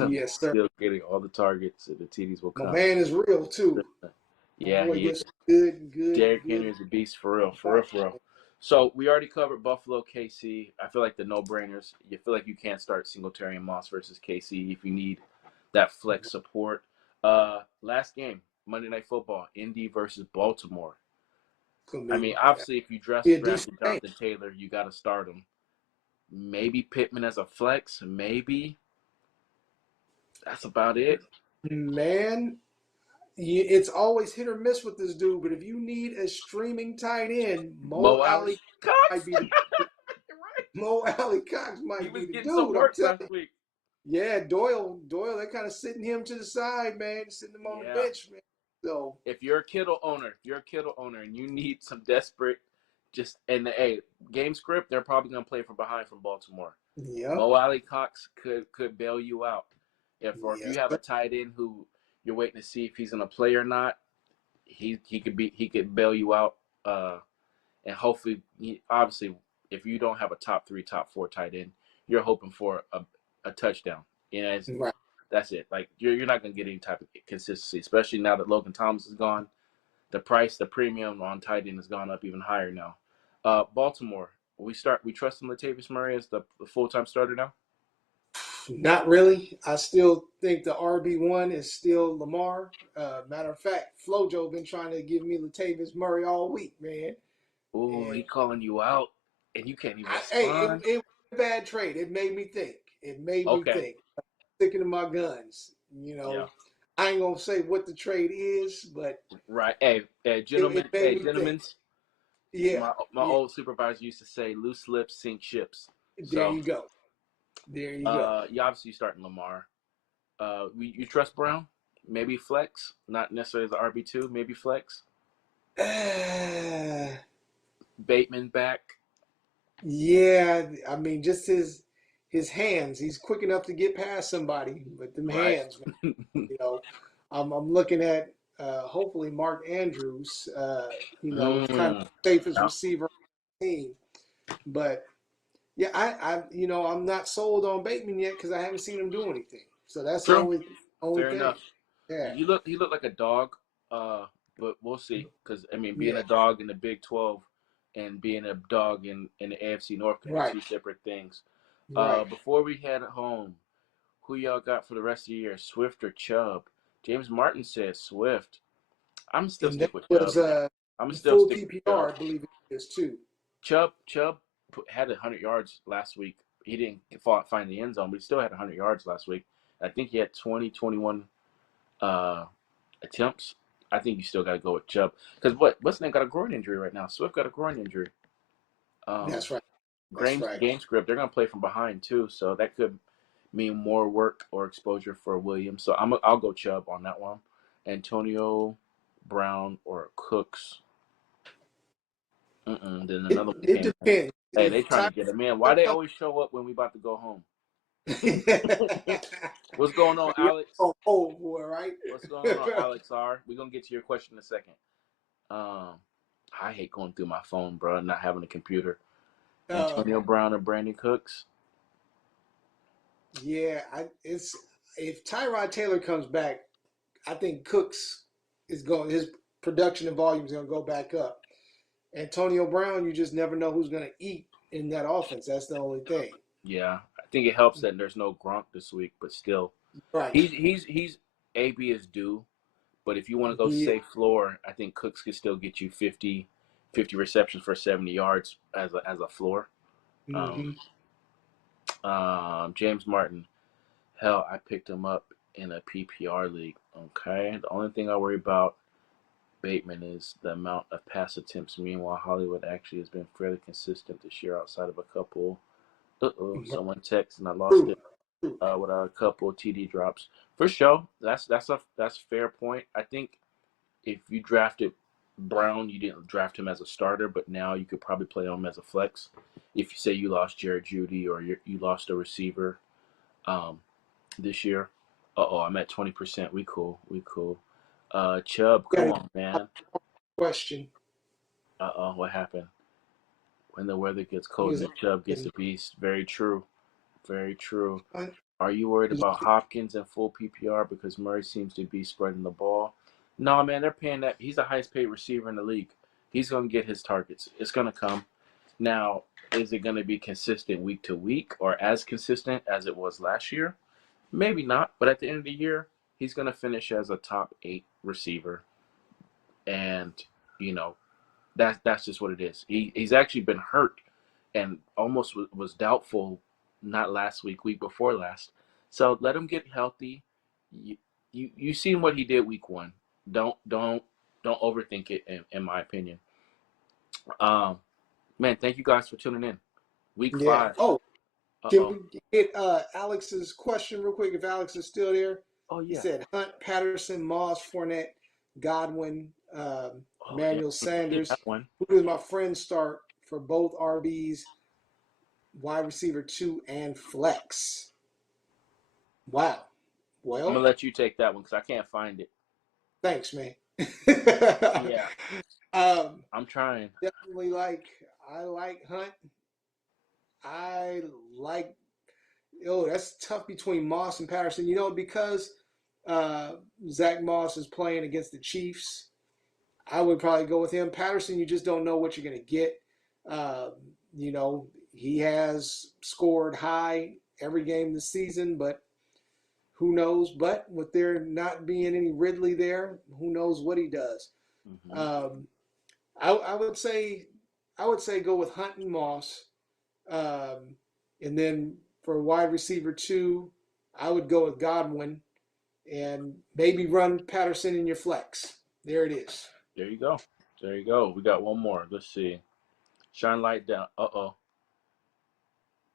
Yes, sir. Still getting all the targets, and the TDs will My come. man is real too. My Yeah, boy he gets is. good. Derrick Henry is a beast for real. So we already covered Buffalo, KC. I feel like the no-brainers. You feel like you can't start Singletary and Moss versus KC if you need that flex support. Last game, Monday Night Football, Indy versus Baltimore. I mean, obviously, if you Be a drafted decent game. Jonathan Taylor, you got to start him. Maybe Pittman as a flex. Maybe that's about it. Man, it's always hit or miss with this dude. But if you need a streaming tight end, Mo Alley might Cox. be the Right. Mo Alley Cox He might was be the getting some dude. I'm work telling last you. week. Yeah, Doyle, they're kind of sitting him to the side, man, sitting him on the Yeah. bench, man. So If you're a Kittle owner, and you need some desperate, hey, game script, they're probably gonna play from behind from Baltimore. yep, Mo Alley Cox could bail you out. If you yes, have sir. a tight end who you're waiting to see if he's gonna play or not, he could bail you out. And hopefully, obviously, if you don't have a top 3, top 4 tight end, you're hoping for a touchdown. You know, Right. that's it. Like you're not gonna get any type of consistency, especially now that Logan Thomas is gone. The premium on tight end has gone up even higher now. Baltimore, we trust in Latavius Murray as the full-time starter now. Not really. I still think the RB1 is still Lamar. Matter of fact, Flojo been trying to give me Latavius Murray all week, man. Oh, he And calling you out, and you can't even hey, respond. it was a bad trade. It made me think. Okay, Sticking to my guns. yeah, I ain't gonna say what the trade is, but right. Hey, it made me think. gentlemen. Yeah, My yeah. old supervisor used to say, "Loose lips sink ships." There So, you go. There you go. you obviously starting Lamar. You trust Brown? Maybe flex, not necessarily as the RB2. Maybe flex. Bateman back. Yeah, I mean, just his hands. He's quick enough to get past somebody, but them Right. hands, man, I'm looking at hopefully Mark Andrews. Kind of Mm. safest Yeah. receiver on the team. But yeah, I'm not sold on Bateman yet because I haven't seen him do anything. So that's the True. only Fair thing. enough. Yeah, He looked like a dog. But we'll see. Because I mean, being yeah, a dog in the Big 12 and being a dog in the AFC North can be right, two separate things. right. Before we head home, who y'all got for the rest of the year? Swift or Chubb? James Martin says Swift. I'm still And that stick with was Chubb, man. I'm still full stick with Chubb. PPR, I believe it is too. Chubb had 100 yards last week. He didn't find the end zone, but he still had 100 yards last week. I think he had 21 attempts. I think you still got to go with Chubb because what's name got a groin injury right now. Swift got a groin injury. That's right. That's right. Game script. They're gonna play from behind too, so that could mean more work or exposure for Williams. So I'll go Chubb on that one. Antonio Brown or Cooks. Then another one It came in. depends. Hey, they If trying Ty to get him in. Why they always show up when we about to go home? What's going on, we Alex? all old boy, right? What's going on, Alex R? We're gonna get to your question in a second. I hate going through my phone, bro, and not having a computer. Uh, Antonio Brown or Brandon Cooks? yeah, if Tyrod Taylor comes back, I think Cooks his production and volume is going to go back up. Antonio Brown, you just never know who's going to eat in that offense. That's the only thing. Yeah, I think it helps that there's no Gronk this week, but still, Right. he's AB is due. But if you want to go He, safe floor, I think Cooks could still get you 50 receptions for 70 yards as a floor. Um, mm-hmm. James Martin, hell, I picked him up in a PPR league. Okay, the only thing I worry about Bateman is the amount of pass attempts. Meanwhile, Hollywood actually has been fairly consistent this year outside of a couple. Someone texted and I lost it. Without a couple TD drops. For sure, that's fair point. I think if you drafted Brown, you didn't draft him as a starter, but now you could probably play him as a flex. If you say you lost Jared Judy or you lost a receiver this year, I'm at 20%. We cool. Chubb, come on, man. Question. What happened? When the weather gets He cold was and the Chubb gets the beast. Very true. Very true. Are you worried about Hopkins and full PPR because Murray seems to be spreading the ball? No, man, they're paying that. He's the highest paid receiver in the league. He's going to get his targets. It's going to come. Now, is it going to be consistent week to week or as consistent as it was last year? Maybe not, but at the end of the year, he's going to finish as a top 8 receiver. And, you know, that's just what it is. He's actually been hurt and almost was doubtful not last week before last. So let him get healthy. You seen what he did week 1. Don't overthink it in my opinion. Man, thank you guys for tuning in. Week 5. Oh, can Uh-oh. we get Alex's question real quick? If Alex is still there, Oh he yeah. said Hunt, Patterson, Moss, Fournette, Godwin, Emmanuel Sanders. That one. Who does my friend start for both RBs, wide receiver 2, and flex? Wow. Well, I'm gonna let you take that one because I can't find it. Thanks, man. Yeah. I'm trying. Definitely I like Hunt. I like that's tough between Moss and Patterson. Because Zach Moss is playing against the Chiefs, I would probably go with him. Patterson, you just don't know what you're going to get. He has scored high every game this season, but who knows? But with there not being any Ridley there, who knows what he does? Mm-hmm. I would say go with Hunt and Moss, and then for wide receiver 2, I would go with Godwin, and maybe run Patterson in your flex. There it is. There you go. We got one more. Let's see. Shine light down.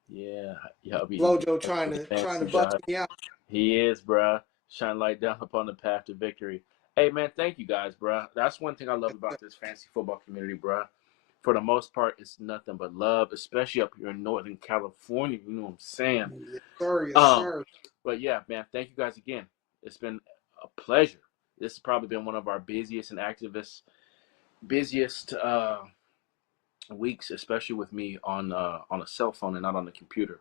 Yeah. Flojo trying to bust me out. He is, bruh. Shine light down upon the path to victory. Hey, man, thank you guys, bruh. That's one thing I love about this fantasy football community, bruh. For the most part, it's nothing but love, especially up here in Northern California. You know what I'm saying? Yes, sir. Yes, sir. But yeah, man, thank you guys again. It's been a pleasure. This has probably been one of our busiest weeks, especially with me on a cell phone and not on the computer.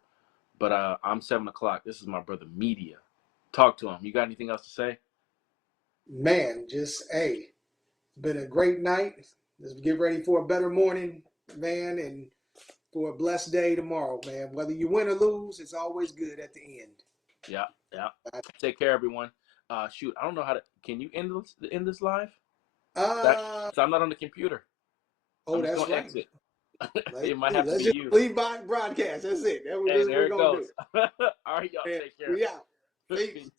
But I'm 7 o'clock. This is my brother Media. Talk to him. You got anything else to say? Man, it's been a great night. Let's get ready for a better morning, man, and for a blessed day tomorrow, man. Whether you win or lose, it's always good at the end. Yeah. Take care, everyone. Shoot, I don't know how to. Can you end this live? So I'm not on the computer. I'm just that's gonna right. exit. It might have to be just you. leave by broadcast. That's it. That's what Hey, there we're it gonna goes. do. All right, y'all. Man, Take care. we out. Peace.